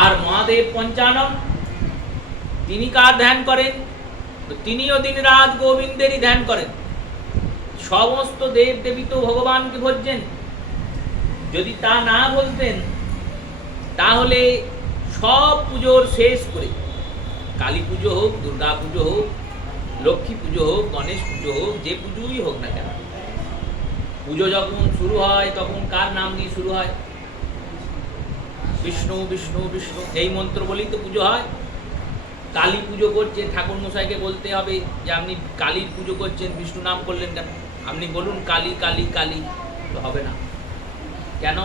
আর মহাদেব পঞ্চানন, তিনি কার ধ্যান করেন? তিনিও দিন রাত গোবিন্দেরই ধ্যান করেন। সমস্ত দেব দেবী তো ভগবানকে ভজছেন। যদি তা না বলতেন তাহলে সব পুজোর শেষ করে, কালী পুজো হোক, দুর্গা পুজো হোক, লক্ষ্মী পুজো হোক, গণেশ পুজো হোক, যে পুজোই হোক না কেন, পুজো যখন শুরু হয় তখন কার নাম দিয়ে শুরু হয়? বিষ্ণু বিষ্ণু বিষ্ণু, এই মন্ত্র বলেই তো পুজো হয়। কালী পুজো করছে, ঠাকুর মশাইকে বলতে হবে যে আপনি কালীর পুজো করছেন, বিষ্ণু নাম করলেন কেন? আপনি বলুন কালী কালী কালী, তো হবে না। কেন?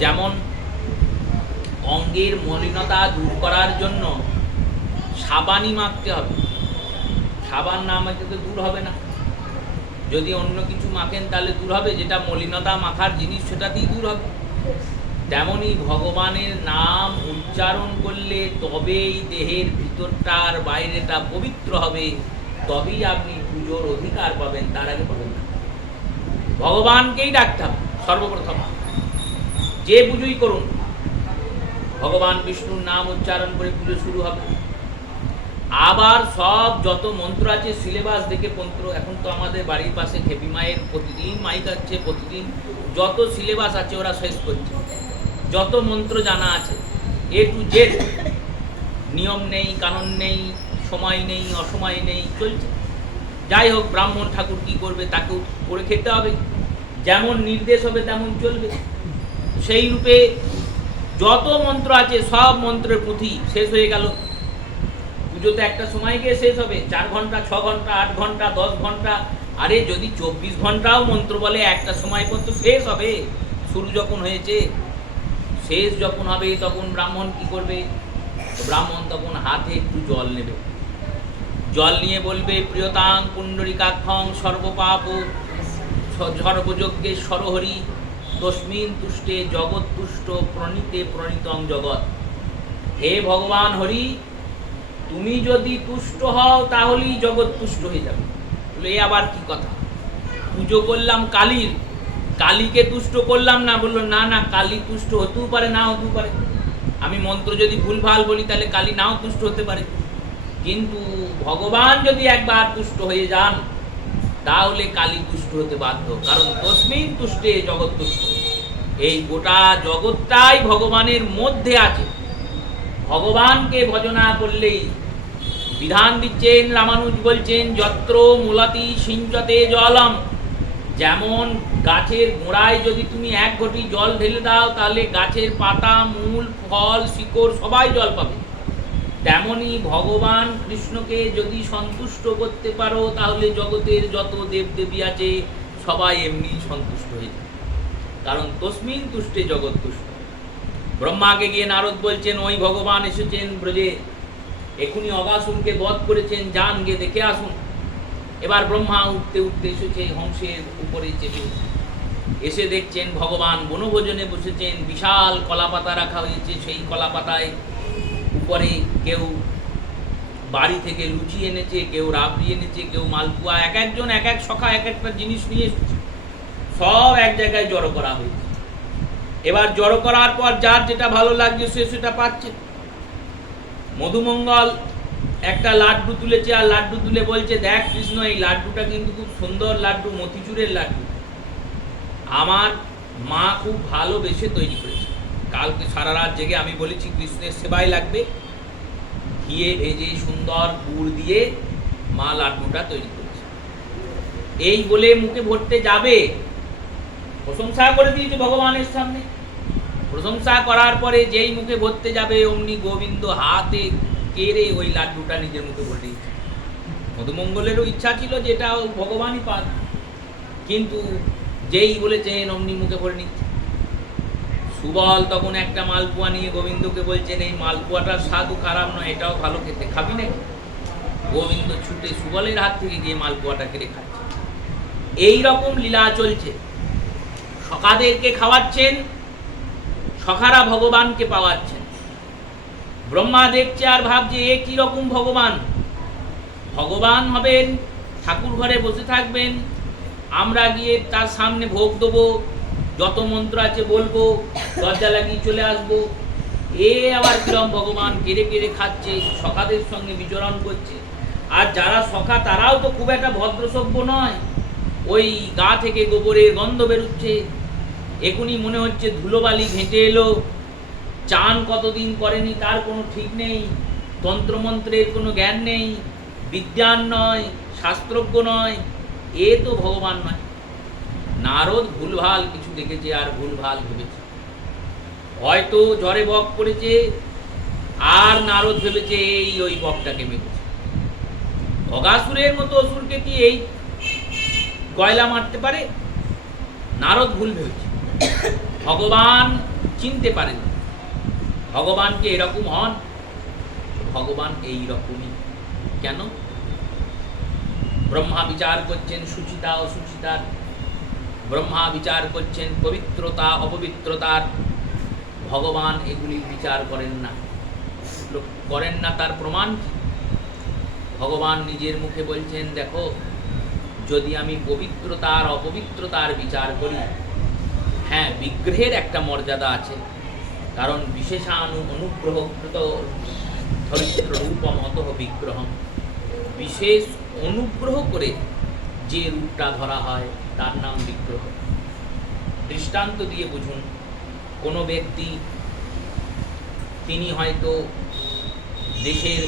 যেমন অঙ্গের মলিনতা দূর করার জন্য সাবানই মাখতে হবে, সাবান না মাখতে তো দূর হবে না। যদি অন্য কিছু মাখেন তাহলে দূর হবে, যেটা মলিনতা মাখার জিনিস সেটাতেই দূর হবে। তেমনি ভগবানের নাম উচ্চারণ করলে তবেই দেহের ভিতরটা আর বাইরেটা পবিত্র হবে, তবেই আপনি পুজোর অধিকার পাবেন, তার আগে পাবেন না। ভগবানকেই ডাকতে হবে সর্বপ্রথম। যে পুজোই করুন, ভগবান বিষ্ণুর নাম উচ্চারণ করে পুজো শুরু হবে। আবার সব যত মন্ত্র আছে সিলেবাস দেখে মন্ত্র, এখন তো আমাদের বাড়ির পাশে খেপি মায়ের প্রতিদিন মাইক আছে, প্রতিদিন যত সিলেবাস আছে ওরা শেষ করছে। যত মন্ত্র জানা আছে A to Z, নিয়ম নেই, কানুন নেই, সময় নেই, অসময় নেই, চলছে। যাই হোক, ব্রাহ্মণ ঠাকুর কি করবে, তাকেও করে খেতে হবে, যেমন নির্দেশ হবে তেমন চলবে। সেই রূপে যত মন্ত্র আছে সব মন্ত্রের পুঁথি শেষ হয়ে গেল। পুজোতে একটা সময় গিয়ে শেষ হবে, 4 ঘন্টা, 6 ঘন্টা, 8 ঘন্টা, 10 ঘন্টা। আরে যদি 24 ঘন্টাও মন্ত্র বলে, একটা সময় পর তো শেষ হবে। শুরু যখন হয়েছে, শেষ যখন হবে তখন ব্রাহ্মণ কি করবে? ব্রাহ্মণ তখন হাতে একটু জল নেবে, জল নিয়ে বলবে, প্রিয়তাং পুণ্ডরিকাক্ষং সর্বপাপ সর্বযজ্ঞের সরহরি তস্মিন তুষ্টে জগৎ তুষ্ট প্রণীতে প্রণীতং জগৎ। হে ভগবান হরি, তুমি যদি তুষ্ট হও তাহলেই জগৎ তুষ্ট হয়ে যাবে। এ আবার কি কথা? পুজো করলাম কালীর, কালীকে তুষ্ট করলাম না, বললো না না কালী তুষ্ট হতেও পারে, না হতেও পারে। আমি মন্ত্র যদি ভুলভাল বলি তাহলে কালী নাও তুষ্ট হতে পারে, কিন্তু ভগবান যদি একবার তুষ্ট হয়ে যান তাহলে কালী তুষ্ট হতে বাধ্য, কারণ তস্মিন তুষ্টে জগৎ তুষ্ট। এই গোটা জগৎটাই ভগবানের মধ্যে আছে। ভগবানকে ভজনা করলেই বিধান দিচ্ছেন রামানুজ, বলছেন যত্র মূলতি সিঞ্চতে জলম। যেমন গাছের গোড়ায় যদি তুমি এক ঘটি জল ঢেলে দাও তাহলে গাছের পাতা, মূল, ফল, শিকড় সবাই জল পাবে। তেমনি ভগবান কৃষ্ণকে যদি সন্তুষ্ট করতে পারো তাহলে জগতের যত দেবদেবী আছে সবাই এমনি সন্তুষ্ট হয়ে যায়, কারণ তস্মিন তুষ্টে জগৎ তুষ্ট। ব্রহ্মাকে গিয়ে নারদ বলছেন ওই ভগবান এসেছেন ব্রজে, এখুনি অগাসুরকে বধ করেছেন, যান গিয়ে দেখে আসুন। এবার ব্রহ্মা উঠতে উঠতে এসেছে হংসের উপরে চেপে, এসে দেখছেন ভগবান বনভোজনে বসেছেন, বিশাল কলাপাতা রাখা হয়েছে, সেই কলাপাতায় উপরে কেউ বাড়ি থেকে লুচি এনেছে, কেউ রাবড়ি এনেছে, কেউ মালপুয়া, এক একজন এক এক সখা এক একটা জিনিস নিয়ে এসেছে, সব এক জায়গায় জড়ো করা হয়েছে। এবার জড়ো করার পর যার যেটা ভালো লাগছে সে সেটা পাচ্ছে। মধুমঙ্গল একটা লাড্ডু তুলেছে, আর লাড্ডু তুলে বলছে দেখ কৃষ্ণ, এই লাড্ডুটা কিন্তু খুব সুন্দর লাড্ডু, মতিচুরের লাড্ডু, আমার মা খুব ভালোবেসে তৈরি করেছে। কালকে সারা রাত জেগে আমি বলেছি কৃষ্ণের সেবায় লাগবে, ঘিয়ে ভেজে সুন্দর গুড় দিয়ে মা লাড্ডুটা তৈরি করেছে। এই বলে মুখে ভরতে যাবে, প্রশংসা করে দিয়েছে ভগবানের সামনে। প্রশংসা করার পরে যেই মুখে ভরতে যাবে অমনি গোবিন্দ হাতে কেড়ে ওই লাড্ডুটা নিজের মুখে ভরে দিয়েছে। মধুমঙ্গলেরও ইচ্ছা ছিল যে এটা ভগবানই পান, কিন্তু যেই বলেছেন অমনি মুখে ভরে নিচ্ছে। সুবল তখন একটা মালপোয়া নিয়ে গোবিন্দকে বলছেন এই মালপোয়াটার স্বাদও খারাপ নয়, এটাও ভালো খেতে, খাবি না? গোবিন্দ ছুটে সুবলের হাত থেকে গিয়ে মালপোয়াটা কেড়ে খাচ্ছে। এই রকম লীলা চলছে। সখাদেরকে খাওয়াচ্ছেন, সখারা ভগবানকে পাওয়াচ্ছেন। ব্রহ্মা দেখছে আর ভাবছে এ কি রকম ভগবান? ভগবান হবেন, ঠাকুর ঘরে বসে থাকবেন, আমরা গিয়ে তার সামনে ভোগ দেবো, যত মন্ত্র আছে বলবো, দরজা লাগিয়ে চলে আসবো। এ আবার কিরম ভগবান? কেড়ে কেড়ে খাচ্ছে, সখাদের সঙ্গে বিচরণ করছে। আর যারা সখা তারাও তো খুব একটা ভদ্রসভ্য নয়, ওই গা থেকে গোবরের গন্ধ বেরোচ্ছে, এখনই মনে হচ্ছে ধুলোবালি ঘেঁটে এলো, চান কতদিন করেনি তার কোনো ঠিক নেই, তন্ত্রমন্ত্রের কোনো জ্ঞান নেই, বিদ্যান নয়, শাস্ত্রজ্ঞ নয়, এ তো ভগবান নয়। নারদ ভুলভাল কিছু দেখেছে আর ভুলভাল ভেবেছে, হয়তো জ্বরে বক পড়েছে আর নারদ ভেবেছে এই ওই বকটাকে মেরেছে। অগাসুরের মতো অসুরকে কি এই গয়লা মারতে পারে? নারদ ভুল ভেবেছে, ভগবান চিনতে পারেন। ভগবানকে এরকম হন, ভগবান এই রকমই। কেন? ব্রহ্মা বিচার করছেন সুচিতা অসুচিতার, ব্রহ্মা বিচার করছেন পবিত্রতা অপবিত্রতার, ভগবান এগুলি বিচার করেন না। করেন না তার প্রমাণ কি? ভগবান নিজের মুখে বলছেন দেখো, যদি আমি পবিত্রতার অপবিত্রতার বিচার করি, হ্যাঁ বিগ্রহের একটা মর্যাদা আছে, কারণ বিশেষানু অনুগ্রহকৃত ধরিত্র রূপমত বিগ্রহ, বিশেষ অনুগ্রহ করে যে রূপটা ধরা হয় তার নাম বিগ্রহ। দৃষ্টান্ত দিয়ে বুঝুন, কোনো ব্যক্তি তিনি হয়তো দেশের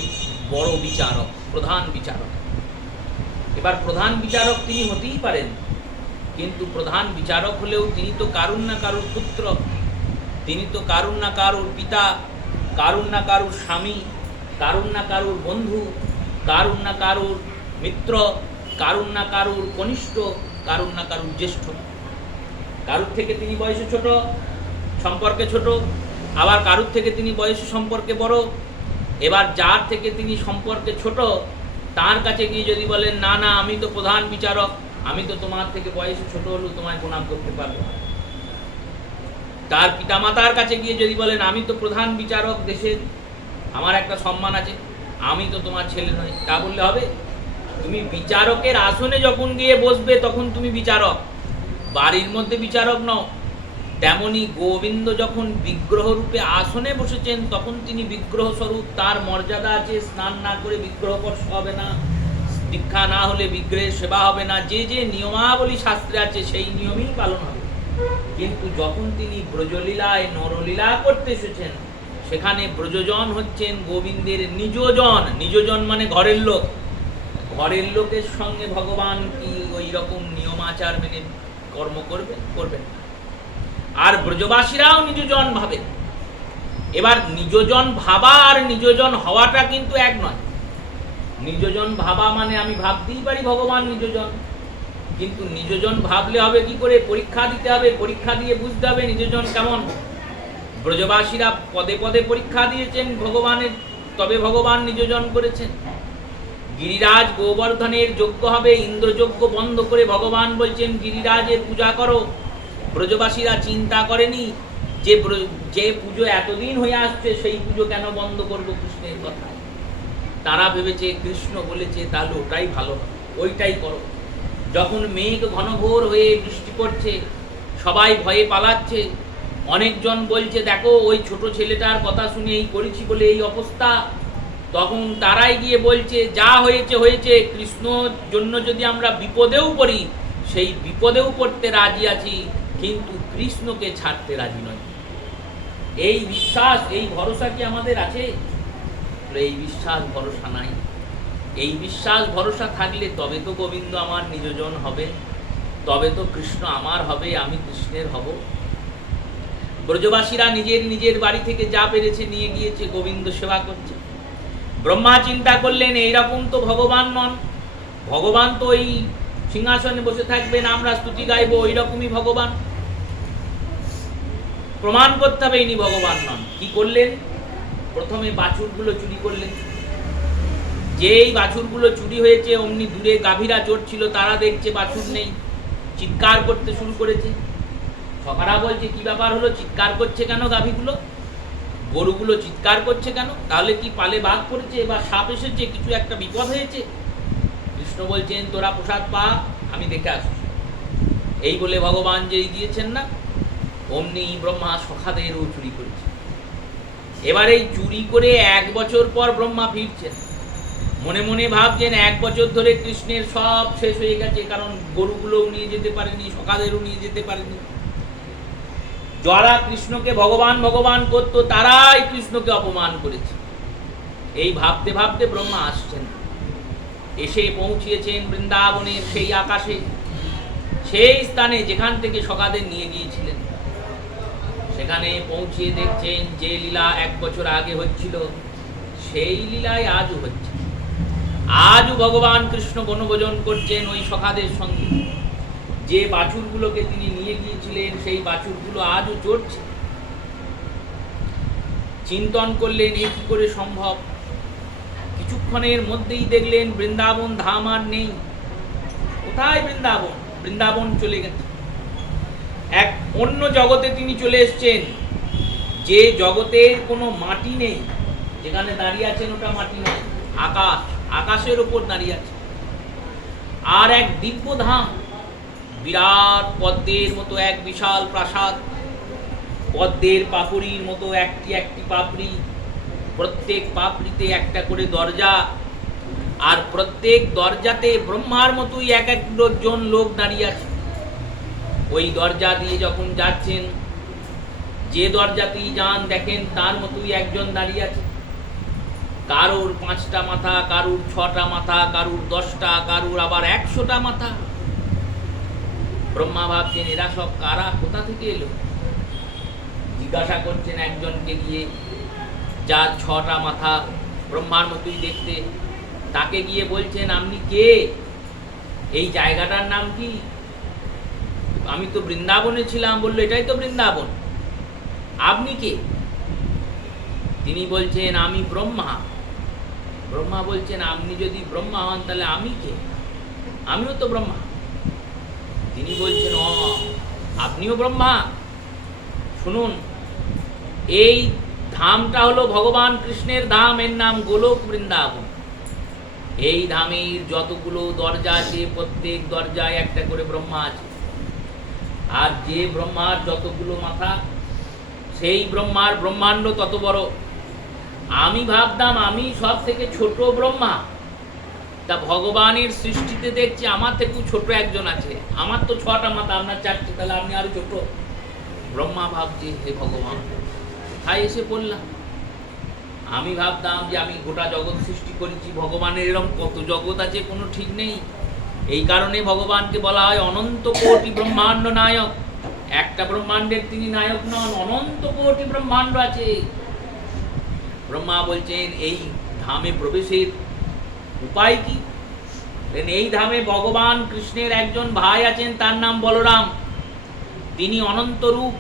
বড় বিচারক, প্রধান বিচারক। এবার প্রধান বিচারক তিনি হতেই পারেন, কিন্তু প্রধান বিচারক হলেও তিনি তো কারুর না কারুর পুত্র, তিনি তো কারুর না কারুর পিতা, কারুর না কারুর স্বামী, কারুর না কারুর বন্ধু, কারুর না কারুর মিত্র, কারুর না কারুর কনিষ্ঠ, কারুর না কারুর জ্যেষ্ঠ। কারুর থেকে তিনি বয়সে ছোট, সম্পর্কে ছোট, আবার কারুর থেকে তিনি বয়সে সম্পর্কে বড়। এবার যার থেকে তিনি সম্পর্কে ছোট তার কাছে গিয়ে যদি বলেন না না আমি তো প্রধান বিচারক, আমি তো তোমার থেকে বয়সে ছোট হলেও তোমায় প্রণাম করতে পারবো, তার পিতামাতার কাছে গিয়ে যদি বলেন আমি তো প্রধান বিচারক দেশের, আমার একটা সম্মান আছে, আমি তো তোমার ছেলে নই, তা বললে হবে? তুমি বিচারকের আসনে যখন গিয়ে বসবে তখন তুমি বিচারক, বাড়ির মধ্যে বিচারক নও। তেমনি গোবিন্দ যখন বিগ্রহ রূপে আসনে বসেছেন তখন তিনি বিগ্রহ স্বরূপ, তার মর্যাদা আছে, স্নান না করে বিগ্রহ স্পর্শ হবে না, দীক্ষা না হলে বিগ্রহের সেবা হবে না, যে যে নিয়মাবলী শাস্ত্রে আছে সেই নিয়মই পালন হবে। কিন্তু যখন তিনি ব্রজলীলায় নরলীলা করতে এসেছেন, সেখানে ব্রজজন হচ্ছেন গোবিন্দের নিজজন। নিজজন মানে ঘরের লোক। ঘরের লোকের সঙ্গে ভগবান কি ওই রকম নিয়মাচার মেনে কর্ম করবেন? আর ব্রজবাসীরাও নিজজন ভাবে। এবার নিজজন ভাবা আর নিজজন হওয়াটা কিন্তু এক নয়। নিজজন ভাবা মানে আমি ভাবতেই পারি ভগবান নিজজন, কিন্তু নিজজন ভাবলে হবে কি করে? পরীক্ষা দিতে হবে, পরীক্ষা দিয়ে বুঝতে হবে নিজজন কেমন। ব্রজবাসীরা পদে পদে পরীক্ষা দিয়েছেন ভগবানের, তবে ভগবান নিজজন করেছেন। গিরিরাজ গোবর্ধনের যজ্ঞ হবে, ইন্দ্রযজ্ঞ বন্ধ করে ভগবান বলছেন গিরিরাজের পূজা করো। ব্রজবাসীরা চিন্তা করেনি যে পুজো এতদিন হয়ে আসছে সেই পুজো কেন বন্ধ করবো কৃষ্ণের কথায়। তারা ভেবেছে কৃষ্ণ বলেছে তাহলে ওটাই ভালো, ওইটাই করো। যখন মেঘ ঘনঘোর হয়ে বৃষ্টি পড়ছে, সবাই ভয়ে পালাচ্ছে, অনেকজন বলছে দেখো ওই ছোট ছেলেটার কথা শুনে এই করেছি বলে এই অবস্থা, তখন তারাই গিয়ে বলছে যা হয়েছে হয়েছে, কৃষ্ণর জন্য যদি আমরা বিপদেও পড়ি সেই বিপদেও পড়তে রাজি আছি, কিন্তু কৃষ্ণকে ছাড়তে রাজি নয়। এই বিশ্বাস, এই ভরসা কি আমাদের আছে? এই বিশ্বাস ভরসা নাই। এই বিশ্বাস ভরসা থাকলে তবে তো গোবিন্দ আমার নিজজন হবে, তবে তো কৃষ্ণ আমার হবে, আমি কৃষ্ণের হব। ব্রজবাসীরা নিজের বাড়ি থেকে যা পেরেছে নিয়ে গিয়েছে, গোবিন্দ সেবা করছে। ব্রহ্মা চিন্তা করলেন এইরকম তো ভগবান নন, ভগবান তো ওই সিংহাসনে বসে থাকবেন, আমরা স্তুতি গাইব, ওই রকমই ভগবান, প্রমাণ করতে হবে ইনি ভগবান নন। কি করলেন? প্রথমে বাছুরগুলো চুরি করলেন। যেই বাছুরগুলো চুরি হয়েছে অমনি দূরে গাভীরা চড়ছিল, তারা দেখছে বাছুর নেই, চিৎকার করতে শুরু করেছে। সখারা বলছে কি ব্যাপার হলো, চিৎকার করছে কেন গাভীগুলো, গরুগুলো চিৎকার করছে কেন? তাহলে কি পালে বাঘ পড়েছে বা সাপ এসেছে, কিছু একটা বিপদ হয়েছে? কৃষ্ণ বলছেন তোরা প্রসাদ পা, আমি দেখে আসছি। এই বলে ভগবান যেই দিয়েছেন না, অমনি ব্রহ্মা সখাদেরও চুরি করেছে। এবার এই চুরি করে 1 বছর পর ব্রহ্মা ফিরছেন, মনে মনে ভাবছেন 1 বছর ধরে কৃষ্ণের সব শেষ হয়ে গেছে, কারণ গরুগুলোও নিয়ে যেতে পারেনি, সখাদেরও নিয়ে যেতে পারেনি। যারা কৃষ্ণকে ভগবান ভগবান করতো তারাই কৃষ্ণকে অপমান করেছে। এই ভাবতে ভাবতে ব্রহ্মা আসছেন, এসে পৌঁছিয়েছেন বৃন্দাবনের সেই আকাশে, সেই স্থানে যেখান থেকে সখাদের নিয়ে গিয়েছিলেন। সেখানে পৌঁছিয়ে দেখছেন যে লীলা 1 বছর আগে হচ্ছিল সেই লীলায় আজও হচ্ছে। আজও ভগবান কৃষ্ণ বনভোজন করছেন ওই সখাদের সঙ্গে। যে বাছুরগুলোকে তিনি নিয়ে গিয়েছিলেন সেই বাছুরগুলো আজও চড়ছে। চিন্তন করলেন এ কি করে সম্ভব। কিছুক্ষণের মধ্যেই দেখলেন বৃন্দাবন ধাম আর নেই। কোথায় বৃন্দাবন? বৃন্দাবন চলে গেছে, এক অন্য জগতে তিনি চলে এসছেন, যে জগতের কোনো মাটি নেই। যেখানে দাঁড়িয়ে আছেন ওটা মাটি নয়, আকাশ, আকাশের উপর দাঁড়িয়ে আছে। আর এক দিব্য ধাম, বিরাট পদ্মের মতো এক বিশাল প্রাসাদ, পদ্মের পাপড়ির মতো একটি একটি পাপড়ি, প্রত্যেক পাপড়িতে একটা করে দরজা, আর প্রত্যেক দরজাতে ব্রহ্মার মতোই এক জন লোক দাঁড়িয়ে আছে। ওই দরজা দিয়ে যখন যাচ্ছেন, যে দরজাতেই যান দেখেন তার মতোই একজন দাঁড়িয়ে আছে। কারুর 5টা মাথা, কারুর 6টা মাথা, কারুর 10টা, কারুর আবার 100টা মাথা। ব্রহ্মা ভাবছেন এরা সব কারা, কোথা থেকে এলো? জিজ্ঞাসা করছেন একজনকে গিয়ে, যার 6টা মাথা, ব্রহ্মার মতোই দেখতে, তাকে গিয়ে বলছেন আপনি কে? এই জায়গাটার নাম কি? আমি তো বৃন্দাবনে ছিলাম। বললো এটাই তো বৃন্দাবন। আপনি কে? তিনি বলছেন আমি ব্রহ্মা। ব্রহ্মা বলছেন আপনি যদি ব্রহ্মা হন তাহলে আমি কে? আমিও তো ব্রহ্মা। তিনি বলছেন ও আপনিও ব্রহ্মা? শুনুন, এই ধামটা হলো ভগবান কৃষ্ণের ধাম, এর নাম গোলক বৃন্দাবন। এই ধামের যতগুলো দরজা আছে প্রত্যেক দরজায় একটা করে ব্রহ্মা আছে, আর যে ব্রহ্মার যতগুলো মাথা সেই ব্রহ্মার ব্রহ্মাণ্ড তত বড়। আমি ভাবতাম আমি সব থেকে ছোট ব্রহ্মা, তা ভগবানের সৃষ্টিতে দেখছি আমার থেকেও ছোট একজন আছে। আমার তো 6টা মাথা, আপনার 4টে, তাহলে আপনি আরো ছোট। ব্রহ্মা ভাবছি হে ভগবান, কোথায় এসে পড়লাম। আমি ভাবতাম যে আমি গোটা জগৎ সৃষ্টি করেছি, ভগবানের এরকম কত জগৎ আছে কোনো ঠিক নেই। এই কারণে ভগবানকে বলা হয় অনন্ত কোটি ব্রহ্মাণ্ড নায়ক। একটা ব্রহ্মাণ্ডের তিনি নায়ক নন, অনন্ত কোটি ব্রহ্মাণ্ড আছে। ব্রহ্মা বলছেন এই ধামে প্রবেশের উপায় কি? এই ধামে ভগবান কৃষ্ণের একজন ভাই আছেন, তার নাম বলরাম। তিনি অনন্ত রূপ,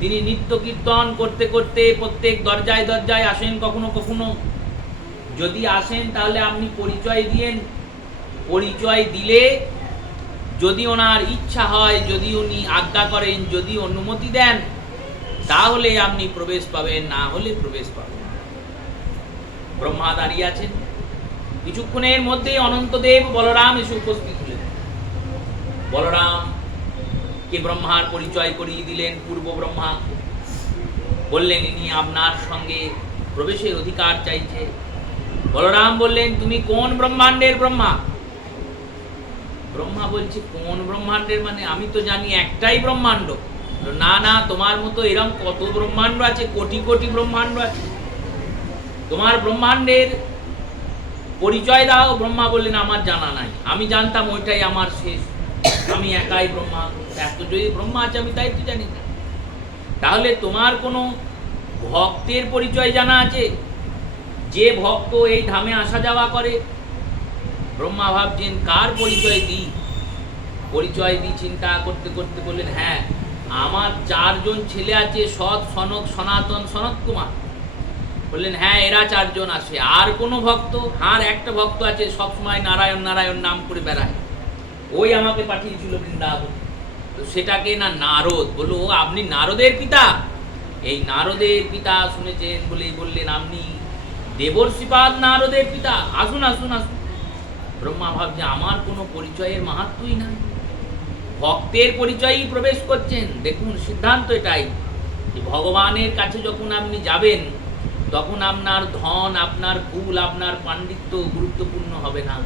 তিনি নিত্য কীর্তন করতে করতে প্রত্যেক দরজায় দরজায় আসেন। কখনো কখনো যদি আসেন তাহলে আপনি পরিচয় দিয়েন। পরিচয় দিলে যদি ওনার ইচ্ছা হয়, যদি উনি আজ্ঞা করেন, যদি অনুমতি দেন, তাহলে আপনি প্রবেশ পাবেন, না হলে প্রবেশ পাবেন। ব্রহ্মা দাঁড়িয়ে আছেন, কিছুক্ষণের মধ্যেই অনন্তদেব বলরাম এসে উপস্থিত হলেন। বলরাম কে ব্রহ্মার পরিচয় করিয়ে দিলেন। পূর্ব ব্রহ্মা বললেন ইনি আপনার সঙ্গে প্রবেশের অধিকার চাইছে। বলরাম বললেন তুমি কোন ব্রহ্মাণ্ডের ব্রহ্মা? ব্রহ্মা বলছে কোন ব্রহ্মাণ্ডের মানে? আমি তো জানি একটাই ব্রহ্মাণ্ড। না না, তোমার মতো এরকম কত ব্রহ্মাণ্ড আছে, কোটি কোটি ব্রহ্মাণ্ড আছে, তোমার ব্রহ্মাণ্ডের পরিচয় দাও। ব্রহ্মা বললেন আমার জানা নাই, আমি জানতাম ওইটাই আমার শেষ, আমি একাই ব্রহ্মা। এত যদি ব্রহ্মা আছে আমি তাই তো জানি না। তাহলে তোমার কোনো ভক্তের পরিচয় জানা আছে, যে ভক্ত এই ধামে আসা যাওয়া করে? ব্রহ্মা ভাবছেন কার পরিচয় দিই, পরিচয় দিই চিন্তা করতে করতে বললেন হ্যাঁ, আমার 4 জন ছেলে আছে, সৎ, সনক, সনাতন, সনত কুমার। বললেন হ্যাঁ এরা 4 জন আসে। আর কোনো ভক্ত? আর একটা ভক্ত আছে, সবসময় নারায়ণ নারায়ণ নাম করে বেড়ায়, ওই আমাকে পাঠিয়েছিল বৃন্দাবন। তো সেটাকে না নারদ। বললো ও আপনি নারদের পিতা? এই নারদের পিতা শুনেছেন বলেই বললেন আপনি দেবর্ষিপাদ নারদের পিতা, আসুন আসুন আসুন। ব্রহ্মা ভাবছে আমার কোনো পরিচয়ের মাহাত্মই না, ভক্তের পরিচয়ই প্রবেশ করছেন। দেখুন সিদ্ধান্ত এটাই যে ভগবানের কাছে যখন আপনি যাবেন তখন আপনার ধন, আপনার কুল, আপনার পাণ্ডিত্য গুরুত্বপূর্ণ হবে না,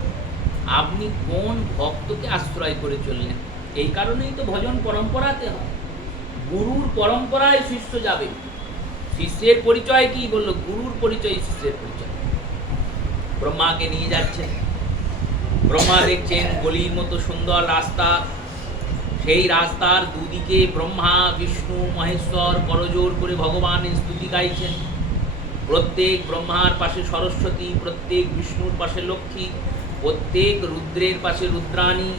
আপনি কোন ভক্তকে আশ্রয় করে চললেন। এই কারণেই তো ভজন পরম্পরাতে হয়, গুরুর পরম্পরায় শিষ্য যাবে। শিষ্যের পরিচয় কি? বলল গুরুর পরিচয় শিষ্যের পরিচয়। ব্রহ্মাকে নিয়ে যাচ্ছেন, ব্রহ্মা দেখছেন গলির মতো সুন্দর রাস্তা, সেই রাস্তার দুদিকে ব্রহ্মা, বিষ্ণু, মহেশ্বর করজোর করে ভগবানের স্তুতি গাইছেন। প্রত্যেক ব্রহ্মার পাশে সরস্বতী, প্রত্যেক বিষ্ণুর পাশে লক্ষ্মী, প্রত্যেক রুদ্রের পাশে রুদ্রাণী,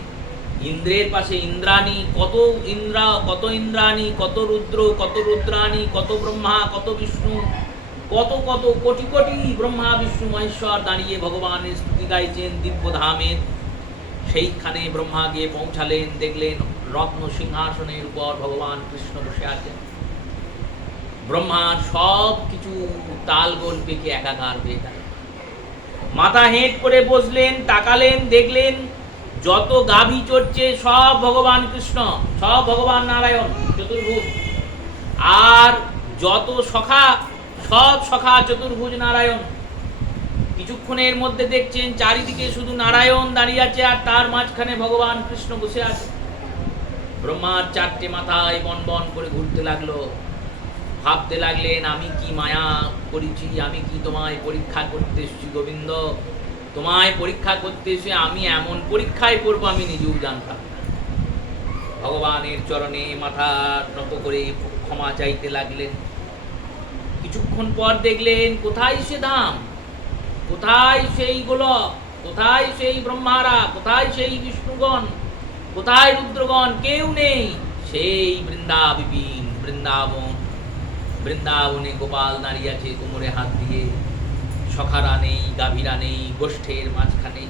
ইন্দ্রের পাশে ইন্দ্রাণী। কত ইন্দ্রা, কত ইন্দ্রাণী, কত রুদ্র, কত রুদ্রাণী, কত ব্রহ্মা, কত বিষ্ণু, কত কত কোটি কোটি ব্রহ্মা, বিষ্ণু, মহেশ্বর দাঁড়িয়ে ভগবানের স্তুতি গাইছেন দিব্যধামের। সেইখানে ব্রহ্মা গিয়ে পৌঁছালেন, দেখলেন রত্ন সিংহাসনের উপর ভগবান কৃষ্ণ বসে আছেন। ব্রহ্মার সব কিছু তাল গোল পেকে একাকার হয়ে গেল। মাথা হেঁট করে বসলেন, তাকালেন, দেখলেন যত গাভী চড়ছে সব ভগবান কৃষ্ণ, সব ভগবান নারায়ণ চতুর্ভুজ। আর যত সখা, সব সখা চতুর্ভুজ নারায়ণ। কিছুক্ষণের মধ্যে দেখছেন চারিদিকে শুধু নারায়ণ দাঁড়িয়ে আছে, আর তার মাঝখানে ভগবান কৃষ্ণ বসে আছে। ব্রহ্মার 4টে মাথায় বন বন করে ঘুরতে লাগলো। ভাবতে লাগলেন আমি কি মায়া করেছি, আমি কি তোমায় পরীক্ষা করতে এসেছি গোবিন্দ, তোমায় পরীক্ষা করতে এসে আমি এমন পরীক্ষায় পড়বো আমি নিজেও জানতাম। ভগবানের চরণে মাথা নত করে ক্ষমা চাইতে লাগলেন। কিছুক্ষণ পর দেখলেন কোথায় সে ধাম, কোথায় সেই গোলক, কোথায় সেই ব্রহ্মারা, কোথায় সেই বিষ্ণুগণ, কোথায় রুদ্রগণ? কেউ নেই। সেই বৃন্দাবিপিন, বৃন্দাবন। বৃন্দাবনে গোপাল দাঁড়িয়ে আছে কোমরে হাত দিয়ে, সখারা নেই, গাভীরা নেই, গোষ্ঠের মাঝখানে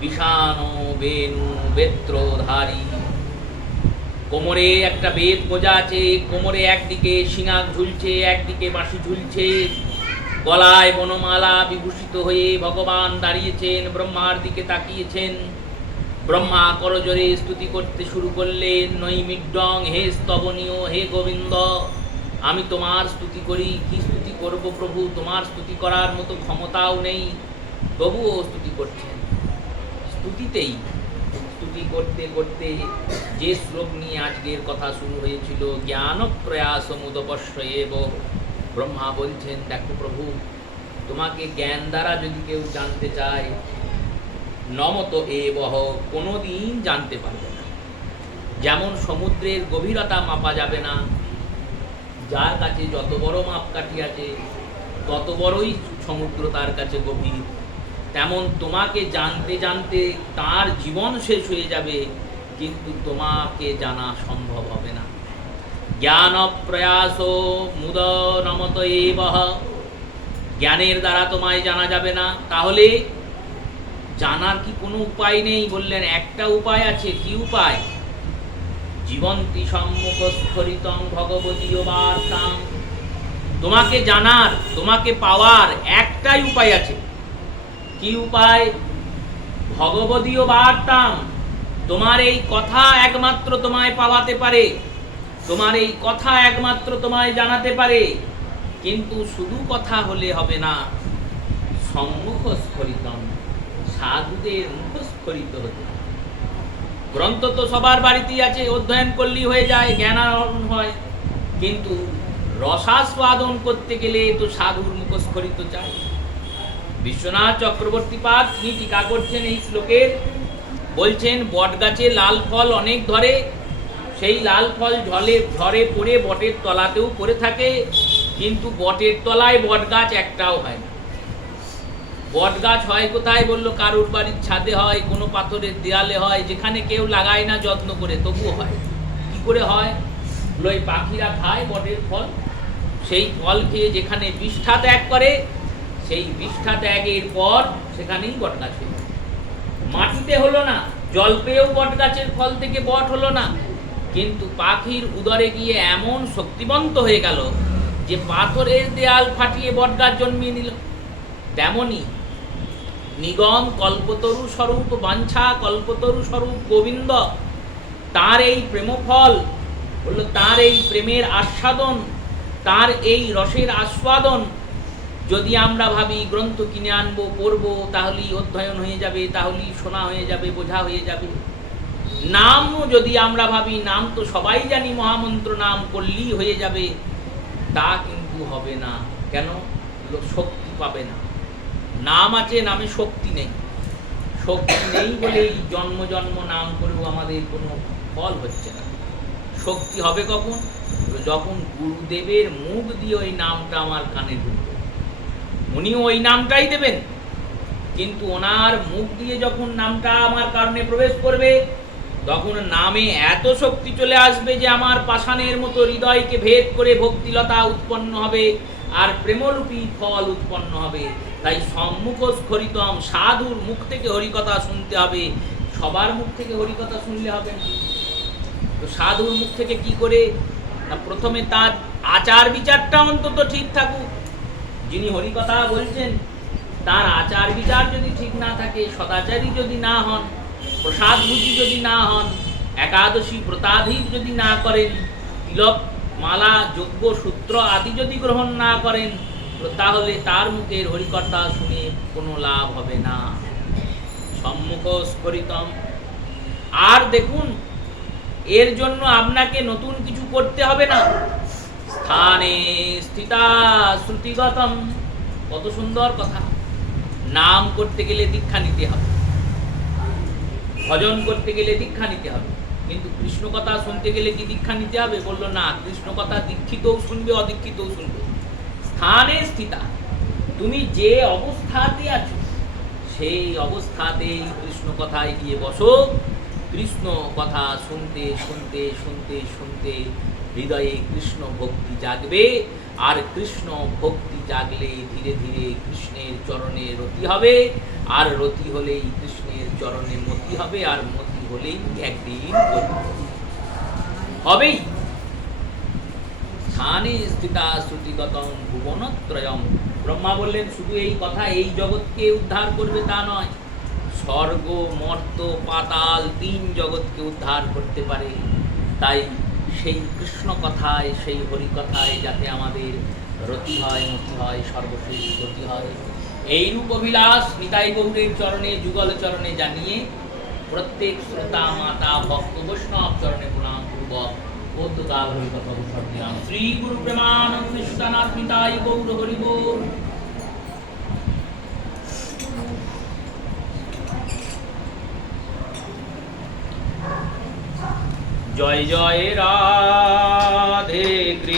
বিষাণ বেণু বেত্রধারী কোমরে একটা বেদ গোজা আছে, কোমরে একদিকে শিঙা ঝুলছে, একদিকে বাঁশি ঝুলছে, গলায় বনমালা বিভূষিত হয়ে ভগবান দাঁড়িয়েছেন, ব্রহ্মার দিকে তাকিয়েছেন। ব্রহ্মা করজোরে স্তুতি করতে শুরু করলেন, নৈমিড্ডং, হে স্তবনীয়, হে গোবিন্দ, আমি তোমার স্তুতি করি। কি স্তুতি করব প্রভু, তোমার স্তুতি করার মতো ক্ষমতাও নেই, তবুও স্তুতি করছেন। স্তুতিতেই স্তুতি করতে করতে যে শ্লোক নিয়ে আজকের কথা শুরু হয়েছিল, জ্ঞান প্রয়াস মুদপস্য এব, ব্রহ্মা বলছেন, দেখো প্রভু, তোমাকে জ্ঞান দ্বারা যদি কেউ জানতে চায়, নমত এবহ, কোনোদিন জানতে পারবে না। যেমন সমুদ্রের গভীরতা মাপা যাবে না, যার কাছে যত বড় মাপকাঠি আছে তত বড়ই সমুদ্র তার কাছে গভীর, তেমন তোমাকে জানতে জানতে তার জীবন শেষ হয়ে যাবে, কিন্তু তোমাকে জানা সম্ভব হবে না। জ্ঞান প্রয়াস মুদ নমত এবহ, জ্ঞানের দ্বারা তোমায় জানা যাবে না। তাহলে জানার কি কোনো উপায় নেই? বললেন একটা উপায় আছে। কি উপায়? জীবন্তি সম্মুখ স্ফরিতং ভগবদীয় বার্তাং, তোমাকে জানার, তোমাকে পাওয়ার একটাই উপায় আছে। কি উপায়? ভগবদীয় বার্তাং, তোমার এই কথা একমাত্র তোমায় পাওয়াতে পারে, তোমার এই কথা একমাত্র তোমায় জানাতে পারে। কিন্তু শুধু কথা হলে হবে না, সম্মুখ স্ফরিতম, সাধুদের মুখস্ফরিত হতে। গ্রন্থ তো সবার বাড়িতেই আছে, অধ্যয়ন করলেই হয়ে যায়, জ্ঞান আহরণ হয়, কিন্তু রসাস্বাদন করতে গেলে তো সাধুর মুখস্ফরিত চাই। বিশ্বনাথ চক্রবর্তী পাদ তিনি টিকা করছেন এই শ্লোকের, বলছেন বট গাছে লাল ফল অনেক ধরে, সেই লাল ফল ঝরে পড়ে বটের তলাতেও পড়ে থাকে, কিন্তু বটের তলায় বট গাছ একটাও হয় না। বট গাছ হয় কোথায়? বললো কারুর বাড়ির ছাদে হয়, কোনো পাথরের দেয়ালে হয়, যেখানে কেউ লাগায় না যত্ন করে, তবুও হয়। কি করে হয়? ওই পাখিরা খায় বটের ফল, সেই ফল খেয়ে যেখানে বিষ্ঠা ত্যাগ করে, সেই বিষ্ঠা ত্যাগের পর সেখানেই বট গাছ হয়ে যায়। মাটিতে হলো না, জল পেয়েও বট গাছের ফল থেকে বট হলো না, কিন্তু পাখির উদরে গিয়ে এমন শক্তিবন্ত হয়ে গেল যে পাথরের দেয়াল ফাটিয়ে বট গাছ জন্মিয়ে নিল। তেমনি নিগম কল্পতরু স্বরূপ বাঞ্ছা কল্পতরু স্বরূপ গোবিন্দ, তার এই প্রেমফল বলল, তার এই প্রেমের আস্বাদন, তার এই রসের আস্বাদন যদি আমরা ভাবি গ্রন্থ কিনে আনবো, পড়বো, তাহলেই অধ্যয়ন হয়ে যাবে, তাহলেই শোনা হয়ে যাবে, বোঝা হয়ে যাবে। নামও যদি আমরা ভাবি, নাম তো সবাই জানি, মহামন্ত্র নাম করলেই হয়ে যাবে, তা কিন্তু হবে না। কেন? শক্তি পাবে না। নাম আছে, নামে শক্তি নেই। শক্তি নেই বলেই জন্ম জন্ম নাম করেও আমাদের কোনো ফল হচ্ছে না। শক্তি হবে কখন? যখন গুরুদেবের মুখ দিয়ে ওই নামটা আমার কানে ঢুকবে। উনিও ওই নামটাই দেবেন, কিন্তু ওনার মুখ দিয়ে যখন নামটা আমার কারণে প্রবেশ করবে, তখন নামে এত শক্তি চলে আসবে যে আমার পাষাণের মতো হৃদয়কে ভেদ করে ভক্তিলতা উৎপন্ন হবে, আর প্রেমরূপী ফল উৎপন্ন হবে। তাই সম্মুখ স্ফরিতম, সাধুর মুখ থেকে হরিকথা শুনতে হবে, সবার মুখ থেকে হরিকথা শুনলে হবে না। তো সাধুর মুখ থেকে কি করে? না, প্রথমে তার আচার বিচারটা অন্তত ঠিক থাকুক। যিনি হরিকথা বলছেন তার আচার বিচার যদি ঠিক না থাকে, সদাচারী যদি না হন, প্রসাদভোজী যদি না হন, একাদশী ব্রতাধিক যদি না করেন, তিলক মালা যজ্ঞ সূত্র আদি যদি গ্রহণ না করেন, তাহলে তার মুখের হরিকথা শুনে কোনো লাভ হবে না। সম্মুখ স্ফরিতম। আর দেখুন, এর জন্য আপনাকে নতুন কিছু করতে হবে না। স্থানে স্থিতা শ্রুতিগতম, কত সুন্দর কথা। নাম করতে গেলে দীক্ষা নিতে হবে, ভজন করতে গেলে দীক্ষা নিতে হবে, কিন্তু কৃষ্ণ কথা শুনতে গেলে কি দীক্ষা নিতে হবে? বললো না, কৃষ্ণ কথা দীক্ষিতও শুনবে, অদীক্ষিতও শুনবে। স্থানে স্থিতা, তুমি যে অবস্থাতে আছো সেই অবস্থাতেই কৃষ্ণ কথায় গিয়ে বসো। কৃষ্ণ কথা শুনতে শুনতে শুনতে শুনতে হৃদয়ে কৃষ্ণ ভক্তি জাগবে, আর কৃষ্ণ ভক্তি জাগলে ধীরে ধীরে কৃষ্ণের চরণে রতি হবে, আর রতি হলেই কৃষ্ণের চরণে মতি হবে, আর মতি হলেই একদিন গতি। হবেই। স্থানে স্থিতা শ্রুতিগতং ভুবনত্রয়ম। ব্রহ্মা বললেন শুধু এই কথা এই জগৎকে উদ্ধার করবে তা নয়, স্বর্গ মর্ত পাতাল ৩ জগৎকে উদ্ধার করতে পারে। তাই সেই কৃষ্ণ কথায়, সেই হরি কথায় যাতে আমাদের রতি হয়, মতি হয়, সর্বশেষ গতি হয়, এই রূপ অভিলাষ নিতাই গৌরের চরণে, যুগল চরণে জানিয়ে প্রত্যেক শ্রোতা মাতা ভক্ত বৈষ্ণব চরণে প্রণাম পূর্বক পদ্মকাল হরি কথা উৎসর্গ দিলাম। শ্রী গুরু প্রেমানন্দ সুতানাথ নিতাই গৌর হরি বল। জয় জয় রাধে কৃষ্ণ।